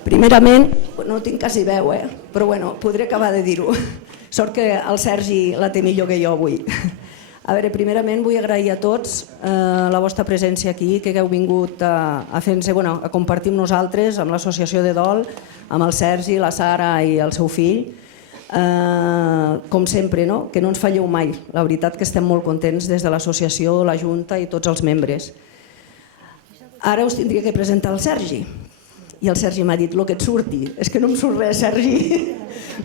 Primerament, no tinc quasi veu, però bueno, podré acabar de dir-ho. Sort que el Sergi la té millor que jo avui. A veure, primerament vull agrair a tots la vostra presència aquí, que heu vingut a compartir amb nosaltres, amb l'associació de Dol, amb el Sergi, la Sara i el seu fill. Com sempre, que no ens falleu mai. La veritat que estem molt contents des de l'associació, la Junta i tots els membres. Ara us tindria que presentar el Sergi. I el Sergi m'ha dit, el que et surti. És que no em surt res, Sergi.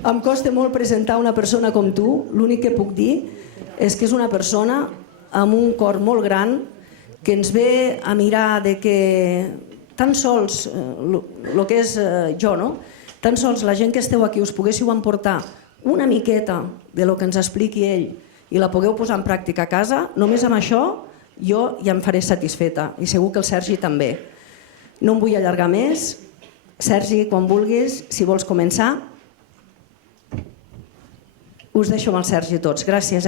Em costa molt presentar una persona com tu. L'únic que puc dir és que és una persona amb un cor molt gran que ens ve a mirar de que tan sols el que és jo, tan sols la gent que esteu aquí us poguéssiu emportar una miqueta de lo que ens expliqui ell i la pugueu posar en pràctica a casa, només amb això jo ja em faré satisfeta i segur que el Sergi també. No em vull allargar més. Sergi, quan vulguis, si vols començar, us deixo amb el Sergi tots. Gràcies.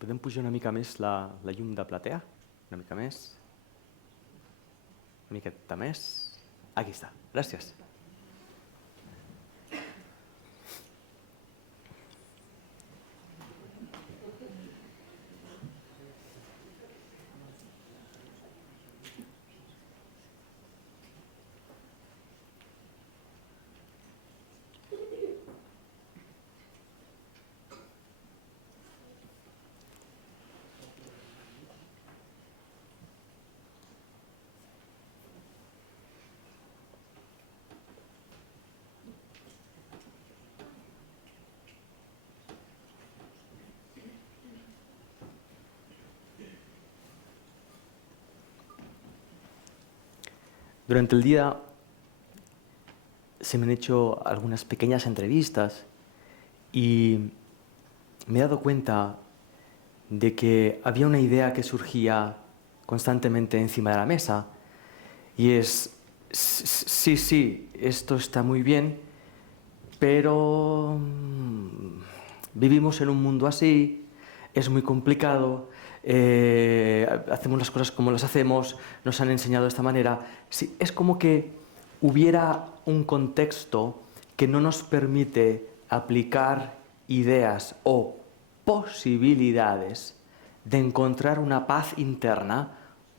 Podem pujar una mica més la llum de platea? Una mica més? Una miqueta més? Aquí està. Gràcies. Durante el día se me han hecho algunas pequeñas entrevistas y me he dado cuenta de que había una idea que surgía constantemente encima de la mesa y es, sí, esto está muy bien, pero vivimos en un mundo así, es muy complicado. Hacemos las cosas como las hacemos, nos han enseñado de esta manera. Sí, es como que hubiera un contexto que no nos permite aplicar ideas o posibilidades de encontrar una paz interna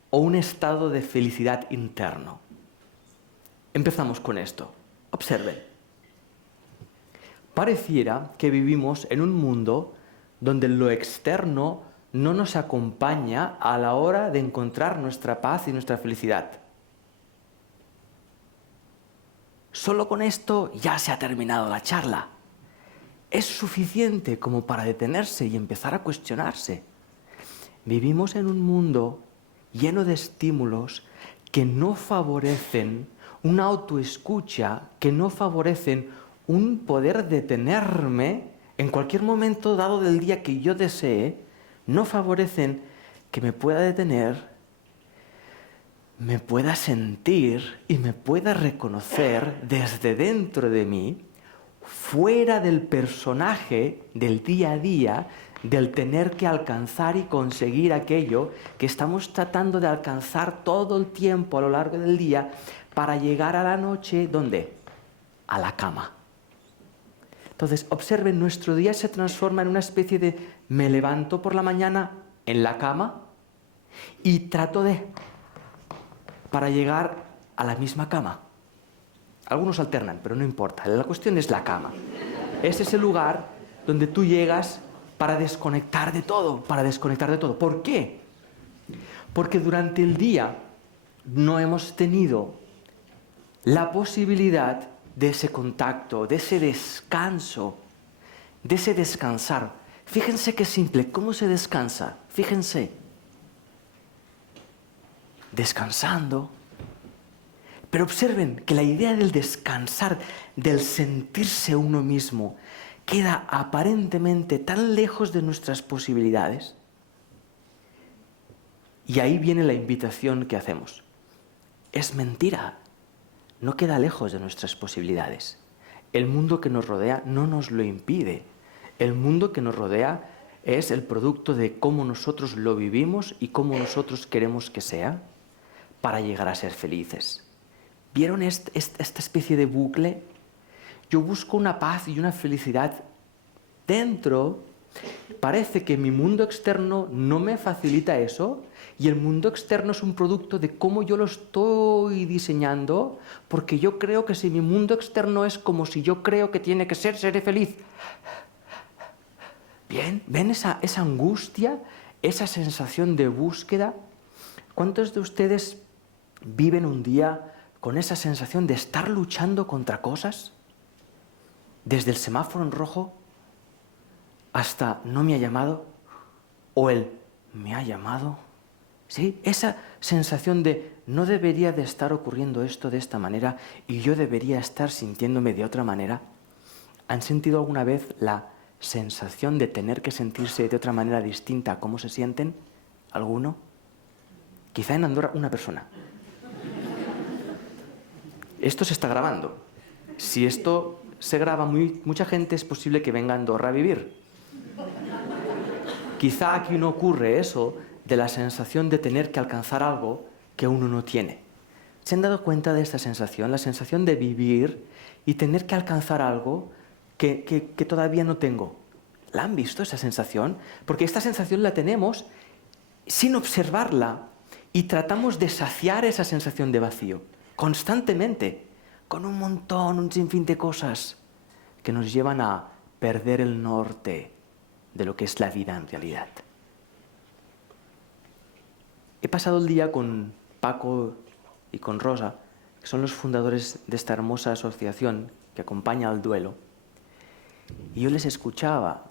o un estado de felicidad interno. Empezamos con esto. Observen. Pareciera que vivimos en un mundo donde lo externo no nos acompaña a la hora de encontrar nuestra paz y nuestra felicidad. Solo con esto ya se ha terminado la charla. Es suficiente como para detenerse y empezar a cuestionarse. Vivimos en un mundo lleno de estímulos que no favorecen una autoescucha, que no favorecen un poder detenerme en cualquier momento dado del día que yo desee, no favorecen que me pueda detener, me pueda sentir y me pueda reconocer desde dentro de mí, fuera del personaje del día a día, del tener que alcanzar y conseguir aquello que estamos tratando de alcanzar todo el tiempo a lo largo del día para llegar a la noche, ¿dónde? A la cama. Entonces, observen, nuestro día se transforma en una especie de me levanto por la mañana en la cama y trato para llegar a la misma cama. Algunos alternan, pero no importa. La cuestión es la cama. Es ese lugar donde tú llegas para desconectar de todo, ¿Por qué? Porque durante el día no hemos tenido la posibilidad de ese contacto, de ese descanso de ese descansar. Fíjense qué simple, ¿cómo se descansa? Fíjense. Descansando. Pero observen que la idea del descansar, del sentirse uno mismo, queda aparentemente tan lejos de nuestras posibilidades. Y ahí viene la invitación que hacemos. Es mentira. No queda lejos de nuestras posibilidades. El mundo que nos rodea no nos lo impide. El mundo que nos rodea es el producto de cómo nosotros lo vivimos y cómo nosotros queremos que sea para llegar a ser felices. ¿Vieron esta especie de bucle? Yo busco una paz y una felicidad dentro. Parece que mi mundo externo no me facilita eso y el mundo externo es un producto de cómo yo lo estoy diseñando, porque yo creo que si mi mundo externo es como si yo creo que tiene que ser, seré feliz. Bien, ¿ven esa angustia, esa sensación de búsqueda? ¿Cuántos de ustedes viven un día con esa sensación de estar luchando contra cosas? Desde el semáforo en rojo hasta no me ha llamado o el me ha llamado. ¿Sí? Esa sensación de no debería de estar ocurriendo esto de esta manera y yo debería estar sintiéndome de otra manera. ¿Han sentido alguna vez la sensación de tener que sentirse de otra manera distinta a cómo se sienten? ¿Alguno? Quizá en Andorra una persona. Esto se está grabando. Si esto se graba mucha gente, es posible que venga a Andorra a vivir. Quizá aquí no ocurre eso de la sensación de tener que alcanzar algo que uno no tiene. ¿Se han dado cuenta de esta sensación? La sensación de vivir y tener que alcanzar algo que todavía no tengo. ¿La han visto esa sensación? Porque esta sensación la tenemos sin observarla y tratamos de saciar esa sensación de vacío constantemente con un sinfín de cosas que nos llevan a perder el norte de lo que es la vida en realidad. He pasado el día con Paco y con Rosa, que son los fundadores de esta hermosa asociación que acompaña al duelo, y yo les escuchaba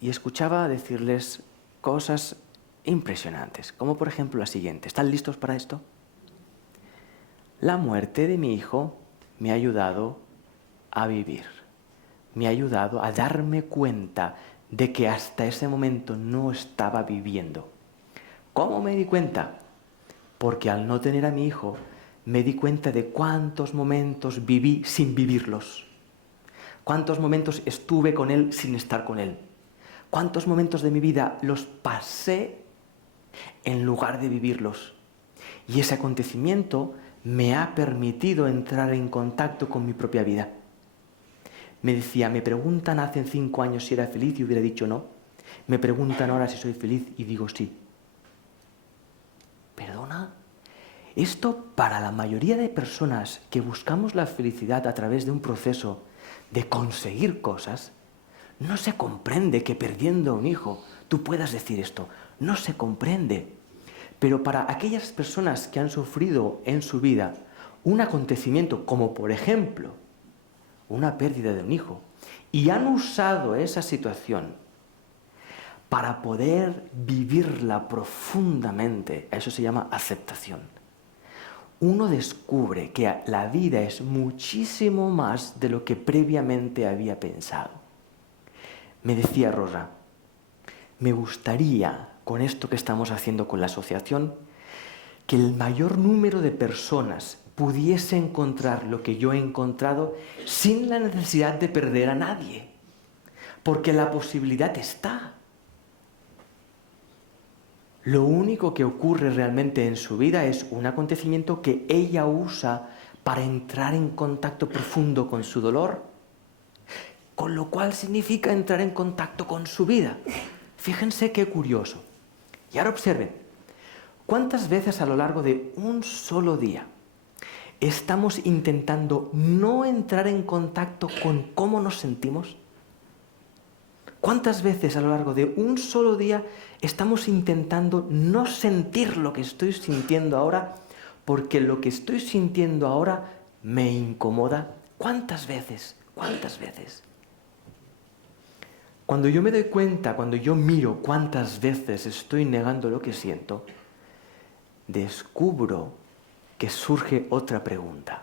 decirles cosas impresionantes, como por ejemplo la siguiente. ¿Están listos para esto? La muerte de mi hijo me ha ayudado a vivir, me ha ayudado a darme cuenta de que hasta ese momento no estaba viviendo. ¿Cómo me di cuenta? Porque al no tener a mi hijo, me di cuenta de cuántos momentos viví sin vivirlos. Cuántos momentos estuve con él sin estar con él. Cuántos momentos de mi vida los pasé en lugar de vivirlos. Y ese acontecimiento me ha permitido entrar en contacto con mi propia vida. Me decía, me preguntan hace 5 años si era feliz y hubiera dicho no. Me preguntan ahora si soy feliz y digo sí. ¿Perdona? Esto para la mayoría de personas que buscamos la felicidad a través de un proceso de conseguir cosas, no se comprende que perdiendo a un hijo tú puedas decir esto. No se comprende. Pero para aquellas personas que han sufrido en su vida un acontecimiento como por ejemplo una pérdida de un hijo y han usado esa situación para poder vivirla profundamente, eso se llama aceptación. Uno descubre que la vida es muchísimo más de lo que previamente había pensado. Me decía Rosa, me gustaría, con esto que estamos haciendo con la asociación, que el mayor número de personas pudiese encontrar lo que yo he encontrado sin la necesidad de perder a nadie. Porque la posibilidad está. Lo único que ocurre realmente en su vida es un acontecimiento que ella usa para entrar en contacto profundo con su dolor, con lo cual significa entrar en contacto con su vida. Fíjense qué curioso. Y ahora observen, ¿cuántas veces a lo largo de un solo día estamos intentando no entrar en contacto con cómo nos sentimos? ¿Cuántas veces a lo largo de un solo día estamos intentando no sentir lo que estoy sintiendo ahora porque lo que estoy sintiendo ahora me incomoda? ¿Cuántas veces? ¿Cuántas veces? Cuando yo me doy cuenta, cuando yo miro cuántas veces estoy negando lo que siento, descubro que surge otra pregunta.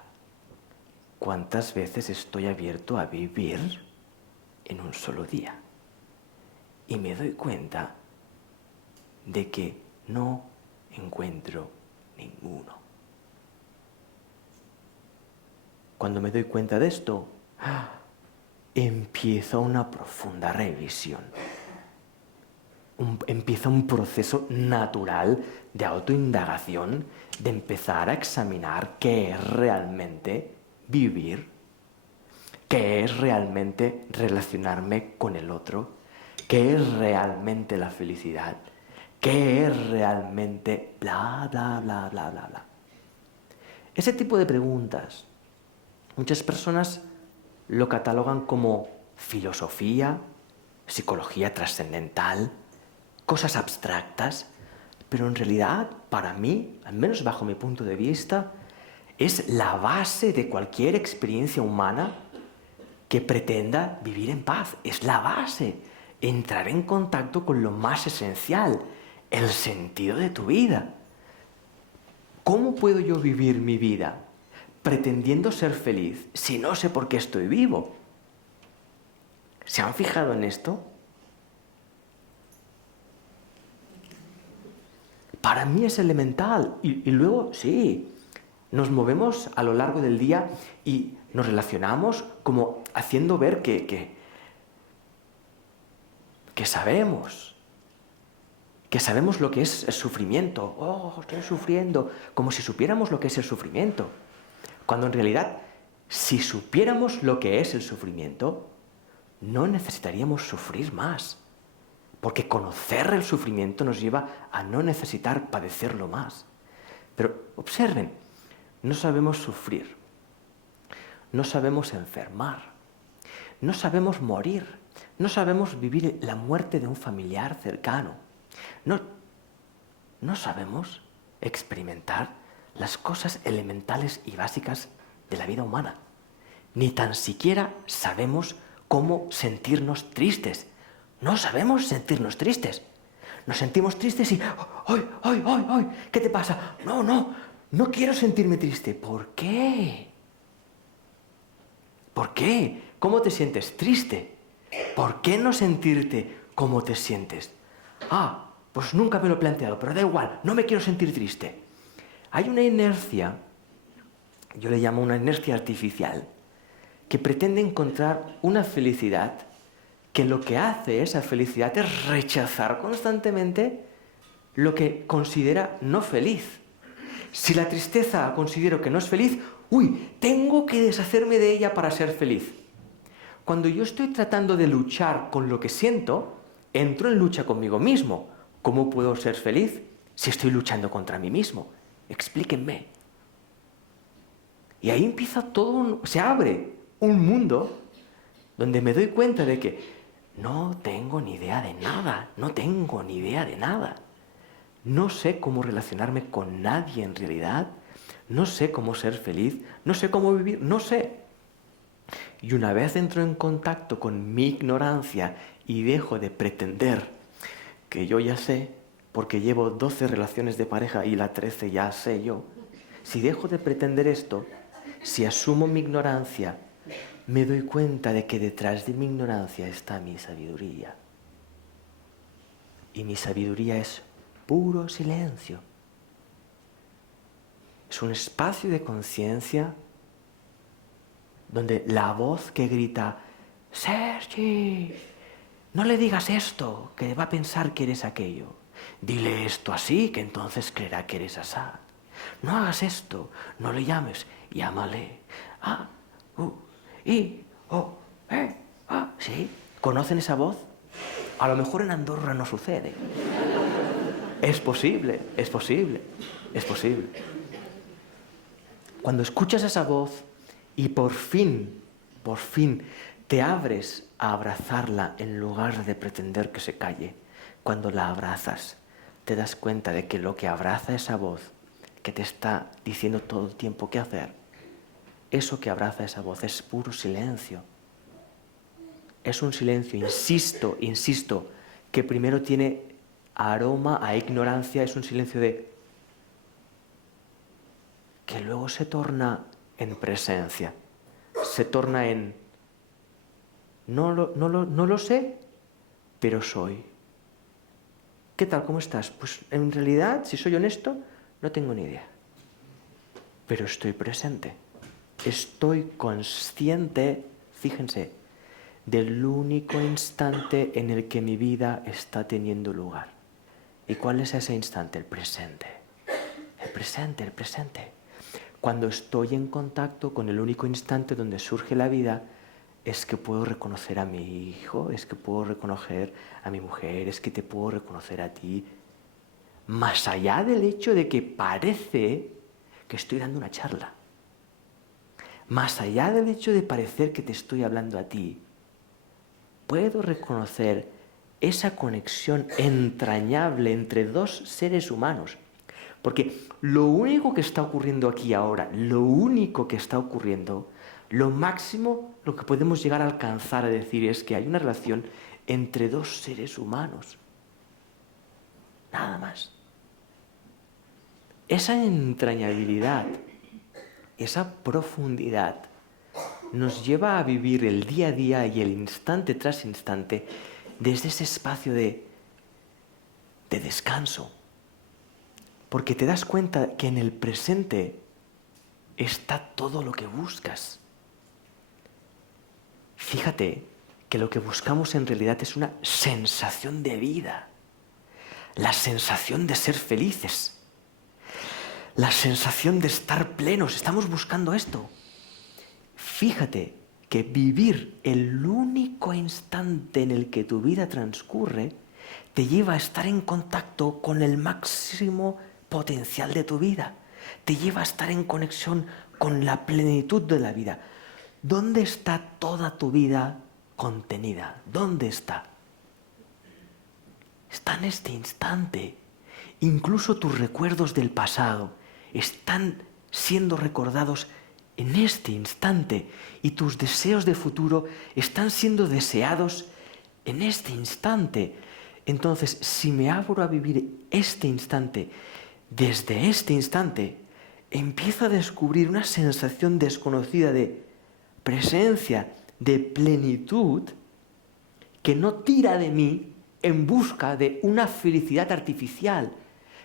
¿Cuántas veces estoy abierto a vivir en un solo día? Y me doy cuenta de que no encuentro ninguno. Cuando me doy cuenta de esto, empieza una profunda revisión. Empieza un proceso natural de autoindagación, de empezar a examinar qué es realmente vivir, qué es realmente relacionarme con el otro, qué es realmente la felicidad, qué es realmente bla, bla, bla, bla, bla, bla. Ese tipo de preguntas, muchas personas lo catalogan como filosofía, psicología trascendental, cosas abstractas, pero en realidad, para mí, al menos bajo mi punto de vista, es la base de cualquier experiencia humana que pretenda vivir en paz. Es la base, entrar en contacto con lo más esencial, el sentido de tu vida. ¿Cómo puedo yo vivir mi vida pretendiendo ser feliz si no sé por qué estoy vivo? ¿Se han fijado en esto? Para mí es elemental. Y luego, sí, nos movemos a lo largo del día y nos relacionamos como haciendo ver que sabemos. Que sabemos lo que es el sufrimiento. Oh, estoy sufriendo. Como si supiéramos lo que es el sufrimiento. Cuando en realidad, si supiéramos lo que es el sufrimiento, no necesitaríamos sufrir más. Porque conocer el sufrimiento nos lleva a no necesitar padecerlo más. Pero observen, no sabemos sufrir, no sabemos enfermar, no sabemos morir, no sabemos vivir la muerte de un familiar cercano, no sabemos experimentar las cosas elementales y básicas de la vida humana. Ni tan siquiera sabemos cómo sentirnos tristes. No sabemos sentirnos tristes. Nos sentimos tristes y ¡ay, ay, ay, ay! ¿Qué te pasa? No quiero sentirme triste. ¿Por qué? ¿Por qué? ¿Cómo te sientes? Triste. ¿Por qué no sentirte cómo te sientes? Pues nunca me lo he planteado, pero da igual, no me quiero sentir triste. Hay una inercia, yo le llamo una inercia artificial, que pretende encontrar una felicidad que lo que hace esa felicidad es rechazar constantemente lo que considera no feliz. Si la tristeza considero que no es feliz, tengo que deshacerme de ella para ser feliz. Cuando yo estoy tratando de luchar con lo que siento, entro en lucha conmigo mismo. ¿Cómo puedo ser feliz si estoy luchando contra mí mismo? Explíquenme. Y ahí empieza se abre un mundo donde me doy cuenta de que no tengo ni idea de nada, No sé cómo relacionarme con nadie en realidad, no sé cómo ser feliz, no sé cómo vivir, no sé. Y una vez entro en contacto con mi ignorancia y dejo de pretender que yo ya sé, porque llevo 12 relaciones de pareja y la 13 ya sé yo, si dejo de pretender esto, si asumo mi ignorancia, me doy cuenta de que detrás de mi ignorancia está mi sabiduría. Y mi sabiduría es puro silencio. Es un espacio de conciencia donde la voz que grita, Sergi, no le digas esto, que va a pensar que eres aquello. Dile esto así, que entonces creerá que eres asá. No hagas esto, no le llames, llámale. ¿Sí? ¿Conocen esa voz? A lo mejor en Andorra no sucede. Es posible. Cuando escuchas esa voz y por fin te abres a abrazarla en lugar de pretender que se calle, cuando la abrazas, te das cuenta de que lo que abraza esa voz, que te está diciendo todo el tiempo qué hacer, eso que abraza esa voz es puro silencio. es un silencio, insisto, que primero tiene aroma a ignorancia, es un silencio que luego se torna en presencia, se torna en no lo sé, pero soy. ¿Qué tal? ¿Cómo estás? Pues en realidad, si soy honesto, no tengo ni idea. Pero estoy presente. Estoy consciente, fíjense, del único instante en el que mi vida está teniendo lugar. ¿Y cuál es ese instante? El presente. El presente, el presente. Cuando estoy en contacto con el único instante donde surge la vida, es que puedo reconocer a mi hijo, es que puedo reconocer a mi mujer, es que te puedo reconocer a ti. Más allá del hecho de que parece que estoy dando una charla. Más allá del hecho de parecer que te estoy hablando a ti, puedo reconocer esa conexión entrañable entre dos seres humanos. Porque lo único que está ocurriendo aquí ahora, lo único que está ocurriendo, lo máximo, lo que podemos llegar a alcanzar a decir es que hay una relación entre dos seres humanos. Nada más. Esa entrañabilidad, esa profundidad, nos lleva a vivir el día a día y el instante tras instante desde ese espacio de descanso. Porque te das cuenta que en el presente está todo lo que buscas. Fíjate que lo que buscamos en realidad es una sensación de vida, la sensación de ser felices, la sensación de estar plenos. Estamos buscando esto. Fíjate que vivir el único instante en el que tu vida transcurre te lleva a estar en contacto con el máximo potencial de tu vida. Te lleva a estar en conexión con la plenitud de la vida. ¿Dónde está toda tu vida contenida? ¿Dónde está? Está en este instante. Incluso tus recuerdos del pasado están siendo recordados en este instante y tus deseos de futuro están siendo deseados en este instante. Entonces, si me abro a vivir este instante, desde este instante, empiezo a descubrir una sensación desconocida de presencia, de plenitud, que no tira de mí en busca de una felicidad artificial,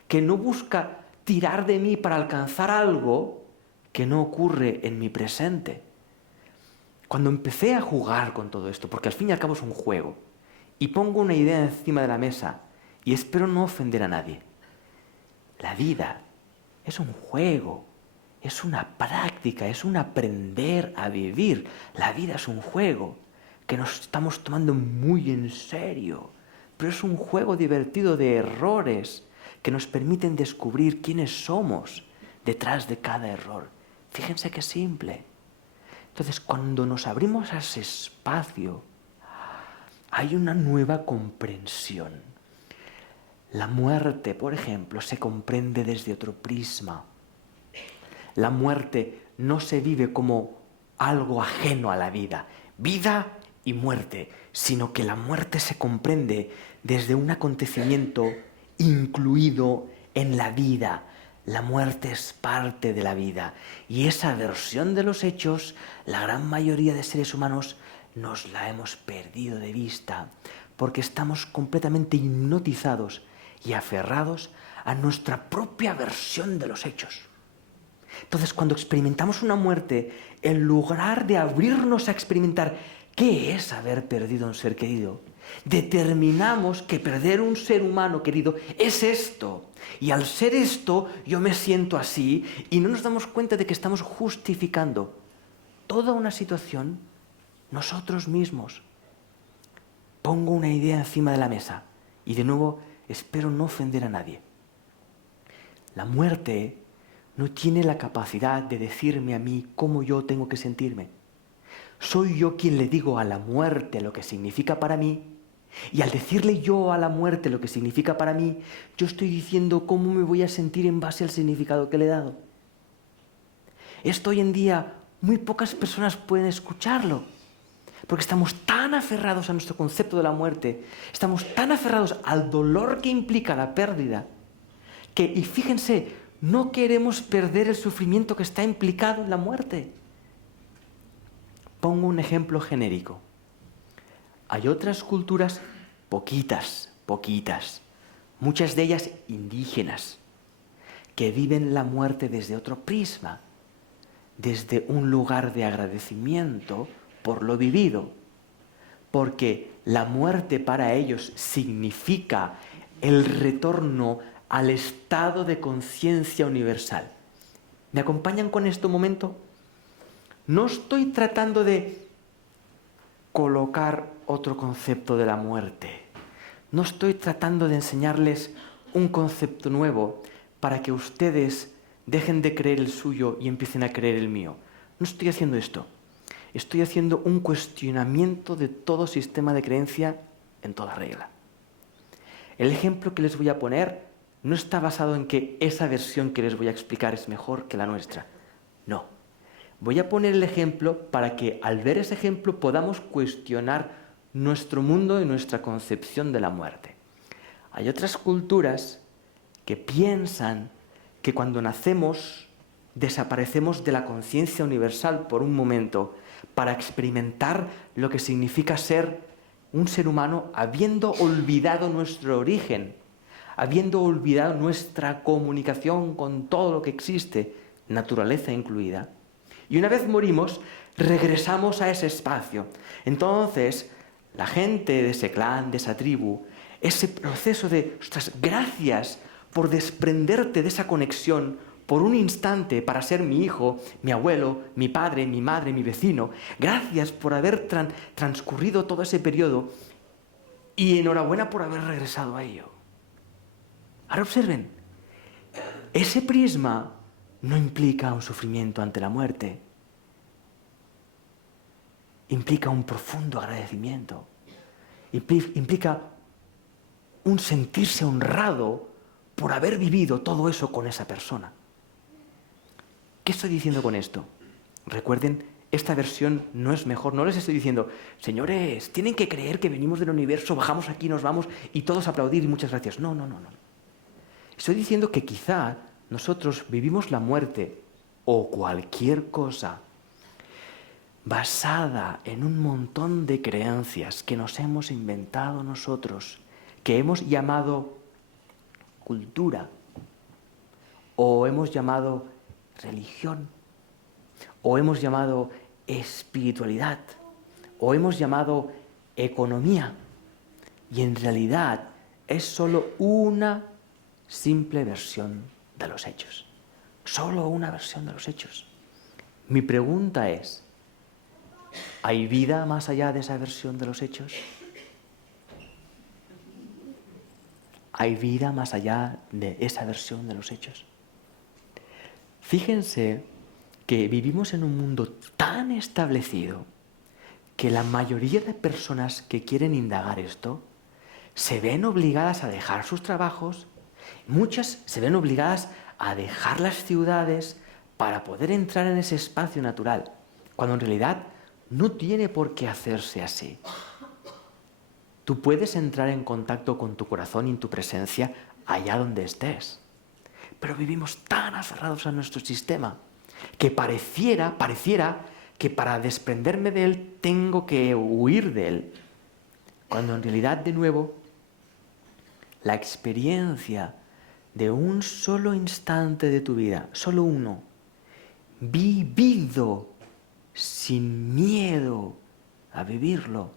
que no busca tirar de mí para alcanzar algo que no ocurre en mi presente. Cuando empecé a jugar con todo esto, porque al fin y al cabo es un juego, y pongo una idea encima de la mesa, y espero no ofender a nadie. La vida es un juego, es una práctica, es un aprender a vivir. La vida es un juego que nos estamos tomando muy en serio, pero es un juego divertido de errores que nos permiten descubrir quiénes somos detrás de cada error. Fíjense qué simple. Entonces, cuando nos abrimos a ese espacio, hay una nueva comprensión. La muerte, por ejemplo, se comprende desde otro prisma. La muerte no se vive como algo ajeno a la vida, vida y muerte, sino que la muerte se comprende desde un acontecimiento incluido en la vida. La muerte es parte de la vida y esa versión de los hechos, la gran mayoría de seres humanos nos la hemos perdido de vista porque estamos completamente hipnotizados y aferrados a nuestra propia versión de los hechos. Entonces, cuando experimentamos una muerte, en lugar de abrirnos a experimentar qué es haber perdido a un ser querido, determinamos que perder un ser humano querido es esto. Y al ser esto, yo me siento así y no nos damos cuenta de que estamos justificando toda una situación nosotros mismos. Pongo una idea encima de la mesa y de nuevo espero no ofender a nadie. La muerte no tiene la capacidad de decirme a mí cómo yo tengo que sentirme. Soy yo quien le digo a la muerte lo que significa para mí, y al decirle yo a la muerte lo que significa para mí, yo estoy diciendo cómo me voy a sentir en base al significado que le he dado. Esto hoy en día muy pocas personas pueden escucharlo, Porque estamos tan aferrados a nuestro concepto de la muerte, estamos tan aferrados al dolor que implica la pérdida, que, y fíjense, no queremos perder el sufrimiento que está implicado en la muerte. Pongo un ejemplo genérico. Hay otras culturas, poquitas, muchas de ellas indígenas, que viven la muerte desde otro prisma, desde un lugar de agradecimiento por lo vivido, porque la muerte para ellos significa el retorno al estado de conciencia universal. ¿Me acompañan con esto un momento? No estoy tratando de colocar otro concepto de la muerte. No estoy tratando de enseñarles un concepto nuevo para que ustedes dejen de creer el suyo y empiecen a creer el mío. No estoy haciendo esto. Estoy haciendo un cuestionamiento de todo sistema de creencia en toda regla. El ejemplo que les voy a poner no está basado en que esa versión que les voy a explicar es mejor que la nuestra. No. Voy a poner el ejemplo para que al ver ese ejemplo podamos cuestionar nuestro mundo y nuestra concepción de la muerte. Hay otras culturas que piensan que cuando nacemos desaparecemos de la conciencia universal por un momento para experimentar lo que significa ser un ser humano habiendo olvidado nuestro origen, habiendo olvidado nuestra comunicación con todo lo que existe, naturaleza incluida. Y una vez morimos, regresamos a ese espacio. Entonces, la gente de ese clan, de esa tribu, ese proceso de, ostras, gracias por desprenderte de esa conexión por un instante para ser mi hijo, mi abuelo, mi padre, mi madre, mi vecino. Gracias por haber transcurrido todo ese periodo y enhorabuena por haber regresado a ello. Ahora observen, ese prisma no implica un sufrimiento ante la muerte, implica un profundo agradecimiento, implica un sentirse honrado por haber vivido todo eso con esa persona. ¿Qué estoy diciendo con esto? Recuerden, esta versión no es mejor. No les estoy diciendo, señores, tienen que creer que venimos del universo, bajamos aquí, nos vamos y todos aplaudir y muchas gracias. No. Estoy diciendo que quizá nosotros vivimos la muerte o cualquier cosa basada en un montón de creencias que nos hemos inventado nosotros, que hemos llamado cultura o hemos llamado religión, o hemos llamado espiritualidad, o hemos llamado economía, y en realidad es solo una simple versión de los hechos. Solo una versión de los hechos. Mi pregunta es, ¿hay vida más allá de esa versión de los hechos? ¿Hay vida más allá de esa versión de los hechos? Fíjense que vivimos en un mundo tan establecido que la mayoría de personas que quieren indagar esto se ven obligadas a dejar sus trabajos, muchas se ven obligadas a dejar las ciudades para poder entrar en ese espacio natural, cuando en realidad no tiene por qué hacerse así. Tú puedes entrar en contacto con tu corazón y en tu presencia allá donde estés. Pero vivimos tan aferrados a nuestro sistema que pareciera que para desprenderme de él tengo que huir de él. Cuando en realidad, de nuevo, la experiencia de un solo instante de tu vida, solo uno, vivido sin miedo a vivirlo,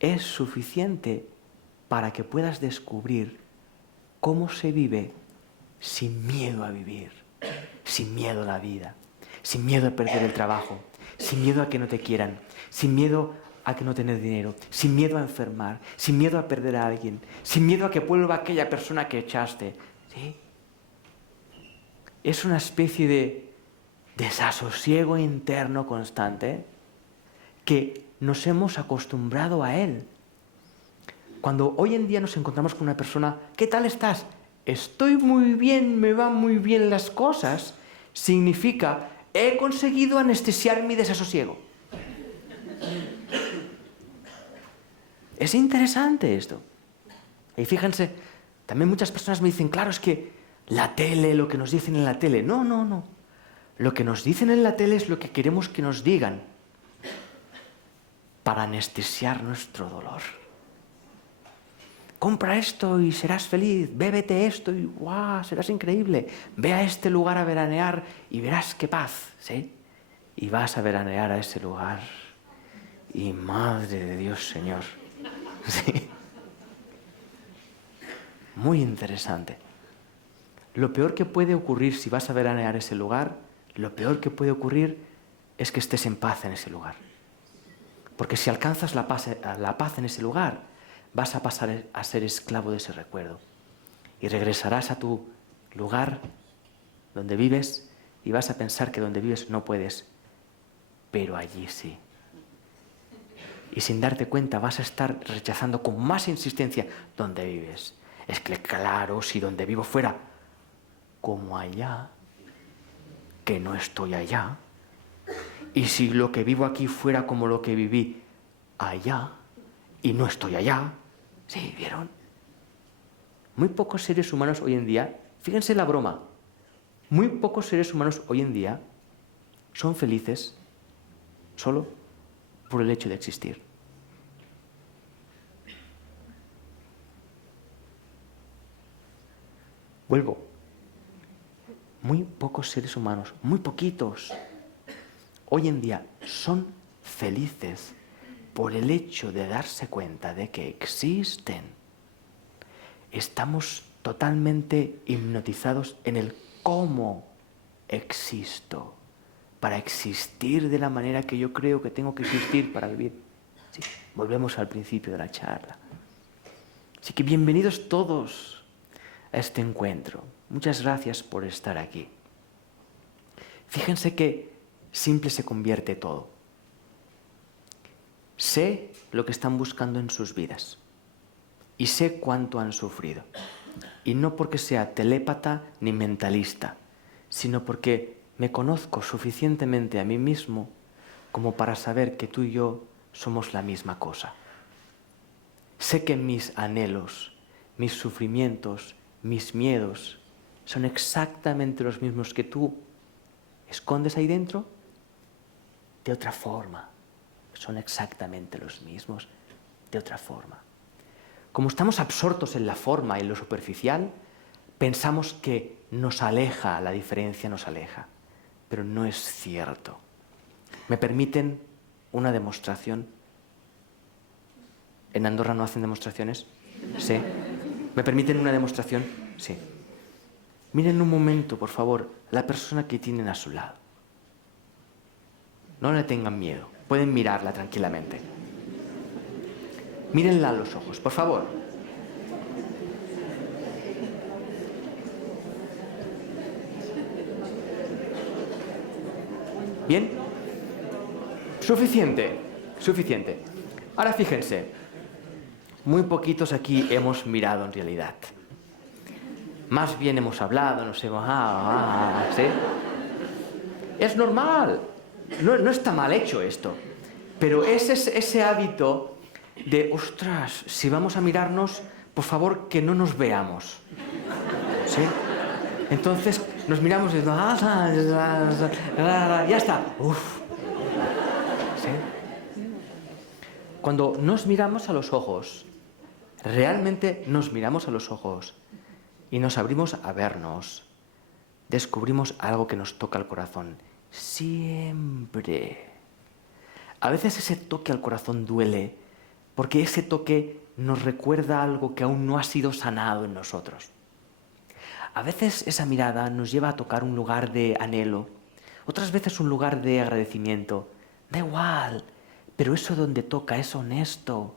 es suficiente para que puedas descubrir cómo se vive sin miedo a vivir, sin miedo a la vida, sin miedo a perder el trabajo, sin miedo a que no te quieran, sin miedo a que no tener dinero, sin miedo a enfermar, sin miedo a perder a alguien, sin miedo a que vuelva aquella persona que echaste. ¿Sí? Es una especie de desasosiego interno constante que nos hemos acostumbrado a él. Cuando hoy en día nos encontramos con una persona, ¿qué tal estás? Estoy muy bien, me van muy bien las cosas, significa, he conseguido anestesiar mi desasosiego. Es interesante esto. Y fíjense, también muchas personas me dicen, claro, es que la tele, lo que nos dicen en la tele. No, no, no. Lo que nos dicen en la tele es lo que queremos que nos digan para anestesiar nuestro dolor. Compra esto y serás feliz, bébete esto y ¡guau! Serás increíble. Ve a este lugar a veranear y verás qué paz, ¿sí? Y vas a veranear a ese lugar y madre de Dios, Señor. ¿Sí? Muy interesante. Lo peor que puede ocurrir si vas a veranear ese lugar, lo peor que puede ocurrir es que estés en paz en ese lugar. Porque si alcanzas la paz en ese lugar, vas a pasar a ser esclavo de ese recuerdo. Y regresarás a tu lugar donde vives y vas a pensar que donde vives no puedes, pero allí sí. Y sin darte cuenta vas a estar rechazando con más insistencia donde vives. Es que claro, si donde vivo fuera como allá, que no estoy allá, y si lo que vivo aquí fuera como lo que viví allá, y no estoy allá, ¿sí? ¿Vieron? Muy pocos seres humanos hoy en día, fíjense la broma, muy pocos seres humanos hoy en día son felices solo por el hecho de existir. Vuelvo. Muy pocos seres humanos, muy poquitos, hoy en día son felices por el hecho de darse cuenta de que existen. Estamos totalmente hipnotizados en el cómo existo, para existir de la manera que yo creo que tengo que existir para vivir. Sí, volvemos al principio de la charla. Así que bienvenidos todos a este encuentro. Muchas gracias por estar aquí. Fíjense que simple se convierte todo. Sé lo que están buscando en sus vidas y sé cuánto han sufrido. Y no porque sea telépata ni mentalista, sino porque me conozco suficientemente a mí mismo como para saber que tú y yo somos la misma cosa. Sé que mis anhelos, mis sufrimientos, mis miedos son exactamente los mismos que tú escondes ahí dentro de otra forma. Son exactamente los mismos de otra forma. Como estamos absortos en la forma y en lo superficial, pensamos que nos aleja, la diferencia nos aleja, pero no es cierto. ¿Me permiten una demostración? ¿En Andorra no hacen demostraciones? ¿Sí? ¿Me permiten una demostración? Sí. Miren un momento, por favor, a la persona que tienen a su lado. No le tengan miedo, pueden mirarla tranquilamente. Mírenla a los ojos, por favor. ¿Bien? Suficiente, suficiente. Ahora fíjense, muy poquitos aquí hemos mirado en realidad. Más bien hemos hablado, nos hemos... ¿sí? Es normal, no está mal hecho esto, pero es ese hábito de, ostras, si vamos a mirarnos, por favor, que no nos veamos. ¿Sí? Entonces nos miramos y decimos, ya está. Uf. ¿Sí? Cuando nos miramos a los ojos, realmente nos miramos a los ojos y nos abrimos a vernos, descubrimos algo que nos toca el corazón. Siempre. A veces ese toque al corazón duele porque ese toque nos recuerda algo que aún no ha sido sanado en nosotros. A veces esa mirada nos lleva a tocar un lugar de anhelo, otras veces un lugar de agradecimiento. Da igual, pero eso donde toca es honesto,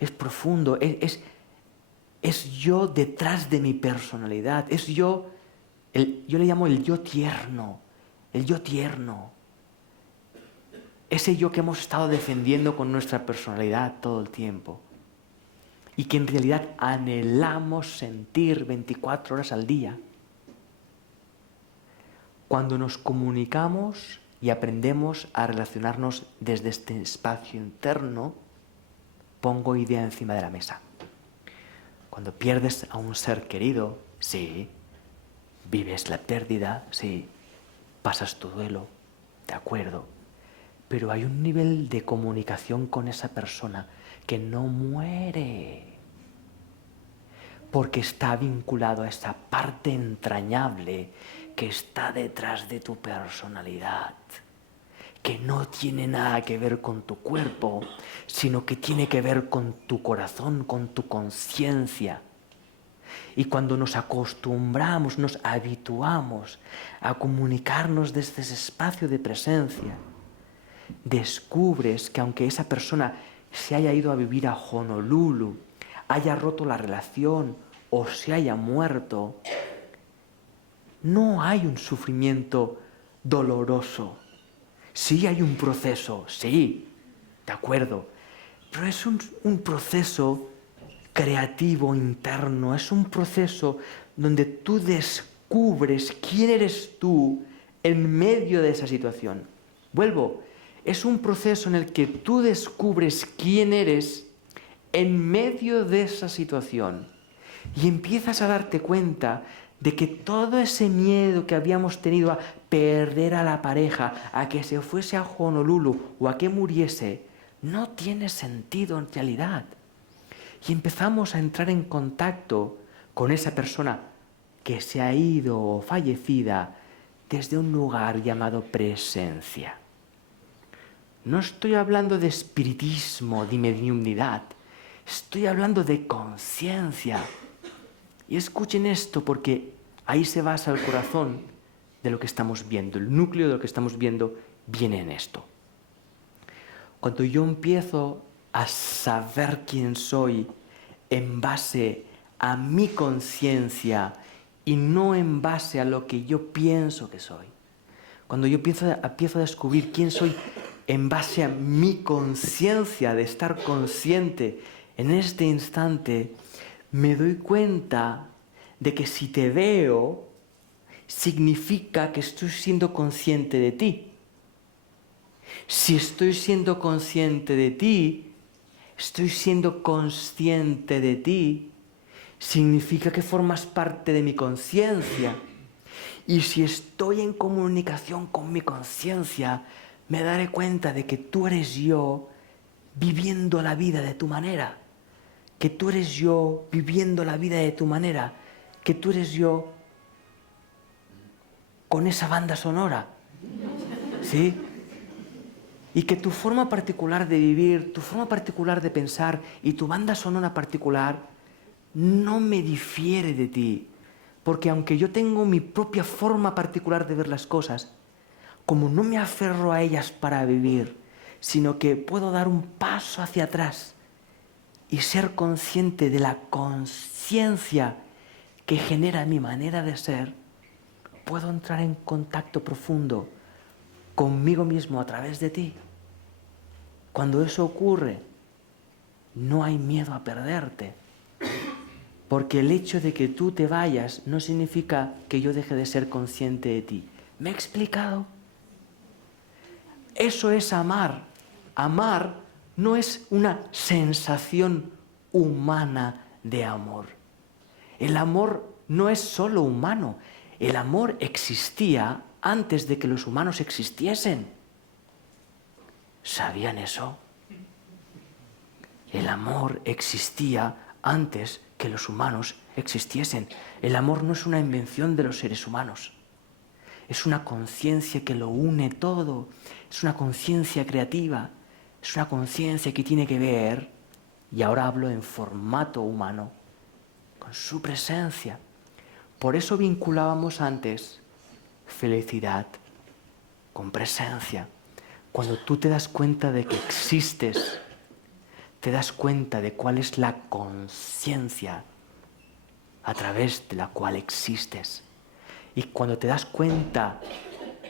es profundo, es yo detrás de mi personalidad, es yo, yo le llamo el yo tierno, el yo tierno. Ese yo que hemos estado defendiendo con nuestra personalidad todo el tiempo y que en realidad anhelamos sentir 24 horas al día. Cuando nos comunicamos y aprendemos a relacionarnos desde este espacio interno, pongo idea encima de la mesa. Cuando pierdes a un ser querido, sí, vives la pérdida, sí, pasas tu duelo, de acuerdo, pero hay un nivel de comunicación con esa persona que no muere, porque está vinculado a esa parte entrañable que está detrás de tu personalidad, que no tiene nada que ver con tu cuerpo, sino que tiene que ver con tu corazón, con tu conciencia. Y cuando nos acostumbramos, nos habituamos a comunicarnos desde ese espacio de presencia, descubres que aunque esa persona se haya ido a vivir a Honolulu, haya roto la relación o se haya muerto, no hay un sufrimiento doloroso. Sí hay un proceso, sí, de acuerdo, pero es un proceso creativo interno, es un proceso donde tú descubres quién eres tú en medio de esa situación. Vuelvo, es un proceso en el que tú descubres quién eres en medio de esa situación y empiezas a darte cuenta de que todo ese miedo que habíamos tenido a perder a la pareja, a que se fuese a Honolulu o a que muriese, no tiene sentido en realidad. Y empezamos a entrar en contacto con esa persona que se ha ido o fallecida desde un lugar llamado presencia. No estoy hablando de espiritismo, de mediunidad, estoy hablando de conciencia. Y escuchen esto porque ahí se basa el corazón de lo que estamos viendo, el núcleo de lo que estamos viendo viene en esto. Cuando yo empiezo a saber quién soy en base a mi conciencia y no en base a lo que yo pienso que soy, cuando yo empiezo a descubrir quién soy en base a mi conciencia de estar consciente en este instante, me doy cuenta de que si te veo, significa que estoy siendo consciente de ti. Si estoy siendo consciente de ti, estoy siendo consciente de ti, significa que formas parte de mi conciencia. Y si estoy en comunicación con mi conciencia, me daré cuenta de que tú eres yo viviendo la vida de tu manera. Que tú eres yo viviendo la vida de tu manera. Que tú eres yo con esa banda sonora. ¿Sí? Y que tu forma particular de vivir, tu forma particular de pensar y tu banda sonora particular no me difiere de ti. Porque aunque yo tengo mi propia forma particular de ver las cosas, como no me aferro a ellas para vivir, sino que puedo dar un paso hacia atrás y ser consciente de la conciencia que genera mi manera de ser, puedo entrar en contacto profundo conmigo mismo a través de ti. Cuando eso ocurre, no hay miedo a perderte. Porque el hecho de que tú te vayas no significa que yo deje de ser consciente de ti. ¿Me he explicado? Eso es amar. Amar no es una sensación humana de amor. El amor no es solo humano. El amor existía antes de que los humanos existiesen. ¿Sabían eso? El amor existía antes que los humanos existiesen. El amor no es una invención de los seres humanos. Es una conciencia que lo une todo. Es una conciencia creativa. Es una conciencia que tiene que ver, y ahora hablo en formato humano, con su presencia. Por eso vinculábamos antes felicidad con presencia. Cuando tú te das cuenta de que existes, te das cuenta de cuál es la conciencia a través de la cual existes. Y cuando te das cuenta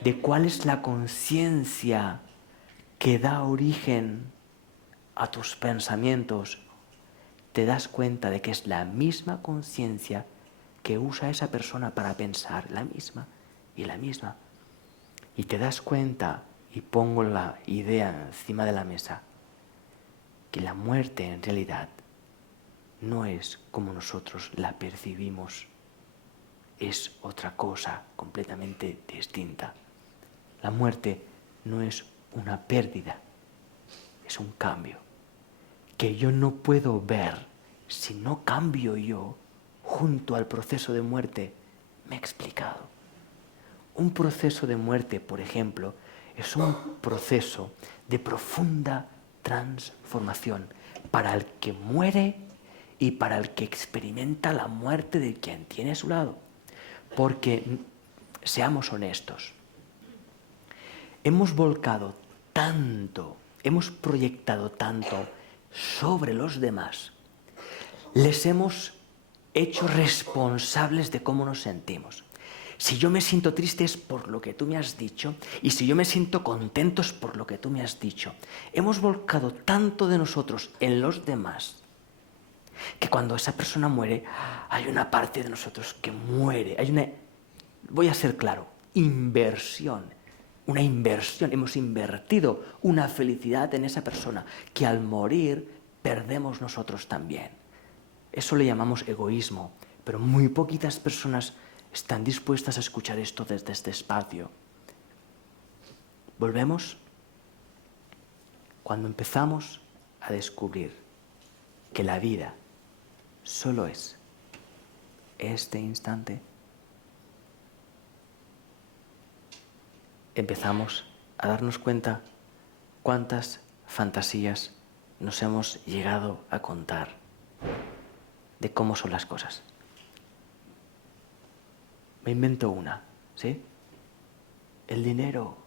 de cuál es la conciencia que da origen a tus pensamientos, te das cuenta de que es la misma conciencia que usa esa persona para pensar, la misma y la misma. Y te das cuenta, y pongo la idea encima de la mesa, que la muerte en realidad no es como nosotros la percibimos, es otra cosa completamente distinta. La muerte no es una pérdida, es un cambio, que yo no puedo ver si no cambio yo junto al proceso de muerte. Me he explicado. Un proceso de muerte, por ejemplo, es un proceso de profunda transformación para el que muere y para el que experimenta la muerte de quien tiene a su lado. Porque, seamos honestos, hemos volcado tanto, hemos proyectado tanto sobre los demás, les hemos hecho responsables de cómo nos sentimos. Si yo me siento triste es por lo que tú me has dicho, y si yo me siento contento es por lo que tú me has dicho. Hemos volcado tanto de nosotros en los demás, que cuando esa persona muere, hay una parte de nosotros que muere. Hay una, voy a ser claro, inversión. Una inversión. Hemos invertido una felicidad en esa persona, que al morir perdemos nosotros también. Eso le llamamos egoísmo, pero muy poquitas personas están dispuestas a escuchar esto desde este espacio. ¿Volvemos? Cuando empezamos a descubrir que la vida solo es este instante, empezamos a darnos cuenta cuántas fantasías nos hemos llegado a contar de cómo son las cosas. Me invento una, ¿sí? El dinero.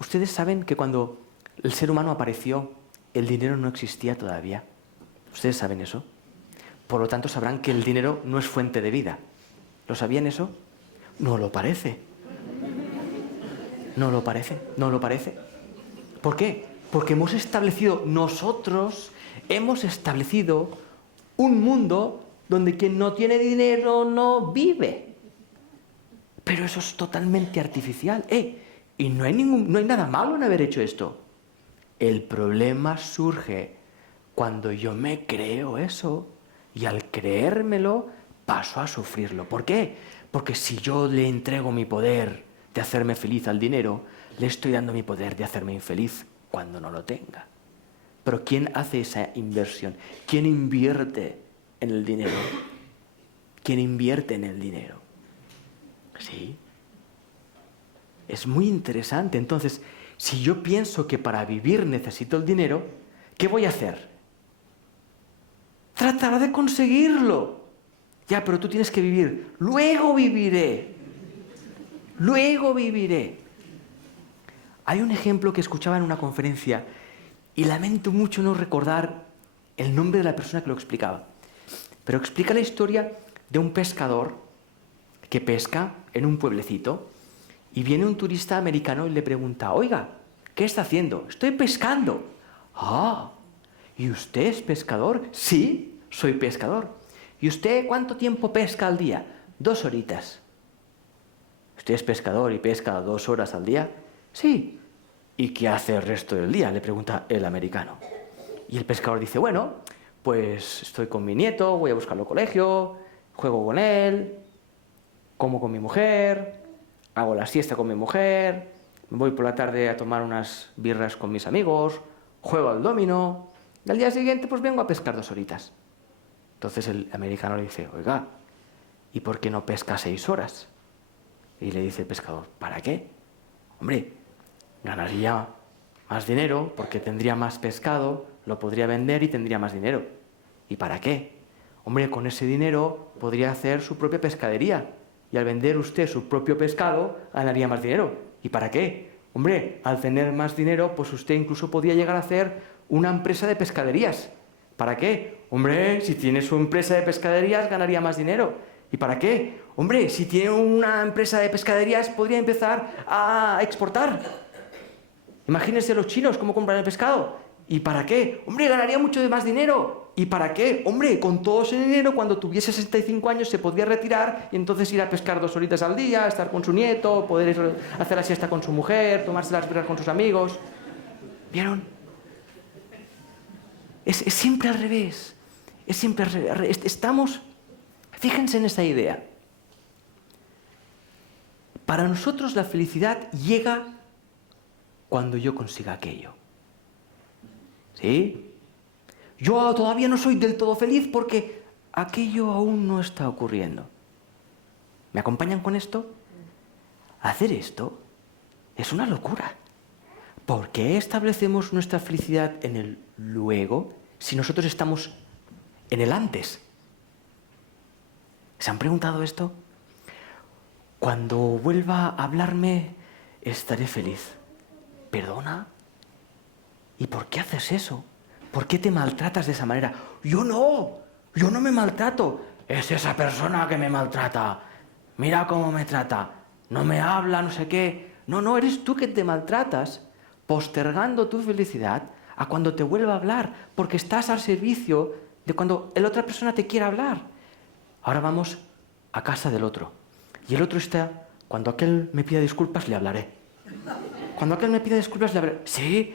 Ustedes saben que cuando el ser humano apareció, el dinero no existía todavía. ¿Ustedes saben eso? Por lo tanto, sabrán que el dinero no es fuente de vida. ¿Lo sabían eso? No lo parece. No lo parece, no lo parece. ¿Por qué? Porque nosotros hemos establecido un mundo donde quien no tiene dinero no vive. Pero eso es totalmente artificial. Y no hay nada malo en haber hecho esto. El problema surge cuando yo me creo eso, y al creérmelo paso a sufrirlo. ¿Por qué? Porque si yo le entrego mi poder de hacerme feliz al dinero, le estoy dando mi poder de hacerme infeliz cuando no lo tenga. Pero ¿quién hace esa inversión? ¿Quién invierte en el dinero? ¿Quién invierte en el dinero? Sí. Es muy interesante. Entonces, si yo pienso que para vivir necesito el dinero, ¿qué voy a hacer? Tratar de conseguirlo. Ya, pero tú tienes que vivir. Luego viviré. Luego viviré. Hay un ejemplo que escuchaba en una conferencia y lamento mucho no recordar el nombre de la persona que lo explicaba. Pero explica la historia de un pescador que pesca en un pueblecito y viene un turista americano y le pregunta: oiga, ¿qué está haciendo? Estoy pescando. Ah, ¿y usted es pescador? Sí, soy pescador. ¿Y usted cuánto tiempo pesca al día? 2 horitas. ¿Usted es pescador y pesca 2 horas al día? Sí. ¿Y qué hace el resto del día?, le pregunta el americano. Y el pescador dice: bueno, pues estoy con mi nieto, voy a buscarlo al colegio, juego con él, como con mi mujer, hago la siesta con mi mujer, me voy por la tarde a tomar unas birras con mis amigos, juego al dominó, y al día siguiente pues vengo a pescar 2 horitas. Entonces el americano le dice: oiga, ¿y por qué no pesca 6 horas? Y le dice el pescador: ¿para qué? Hombre, ganaría más dinero porque tendría más pescado, lo podría vender y tendría más dinero. ¿Y para qué? Hombre, con ese dinero podría hacer su propia pescadería y al vender usted su propio pescado ganaría más dinero. ¿Y para qué? Hombre, al tener más dinero, pues usted incluso podría llegar a hacer una empresa de pescaderías. ¿Para qué? Hombre, si tiene su empresa de pescaderías ganaría más dinero. ¿Y para qué? Hombre, si tiene una empresa de pescaderías podría empezar a exportar. Imagínense los chinos cómo compran el pescado. ¿Y para qué? Hombre, ganaría mucho más dinero. ¿Y para qué? Hombre, con todo ese dinero, cuando tuviese 65 años se podría retirar y entonces ir a pescar 2 horitas al día, estar con su nieto, poder hacer la siesta con su mujer, tomarse las birras con sus amigos. ¿Vieron? Es siempre al revés. Es siempre al revés. Fíjense en esta idea. Para nosotros la felicidad llega cuando yo consiga aquello. ¿Sí? Yo todavía no soy del todo feliz porque aquello aún no está ocurriendo. ¿Me acompañan con esto? Hacer esto es una locura. ¿Por qué establecemos nuestra felicidad en el luego si nosotros estamos en el antes? ¿Se han preguntado esto? Cuando vuelva a hablarme, estaré feliz. ¿Perdona? ¿Y por qué haces eso? ¿Por qué te maltratas de esa manera? Yo no me maltrato. Es esa persona que me maltrata. Mira cómo me trata. No me habla, no sé qué. No, eres tú que te maltratas, postergando tu felicidad a cuando te vuelva a hablar, porque estás al servicio de cuando la otra persona te quiera hablar. Ahora vamos a casa del otro. Y el otro está, cuando aquel me pida disculpas, le hablaré. Cuando aquel me pida disculpas, le hablaré. Sí,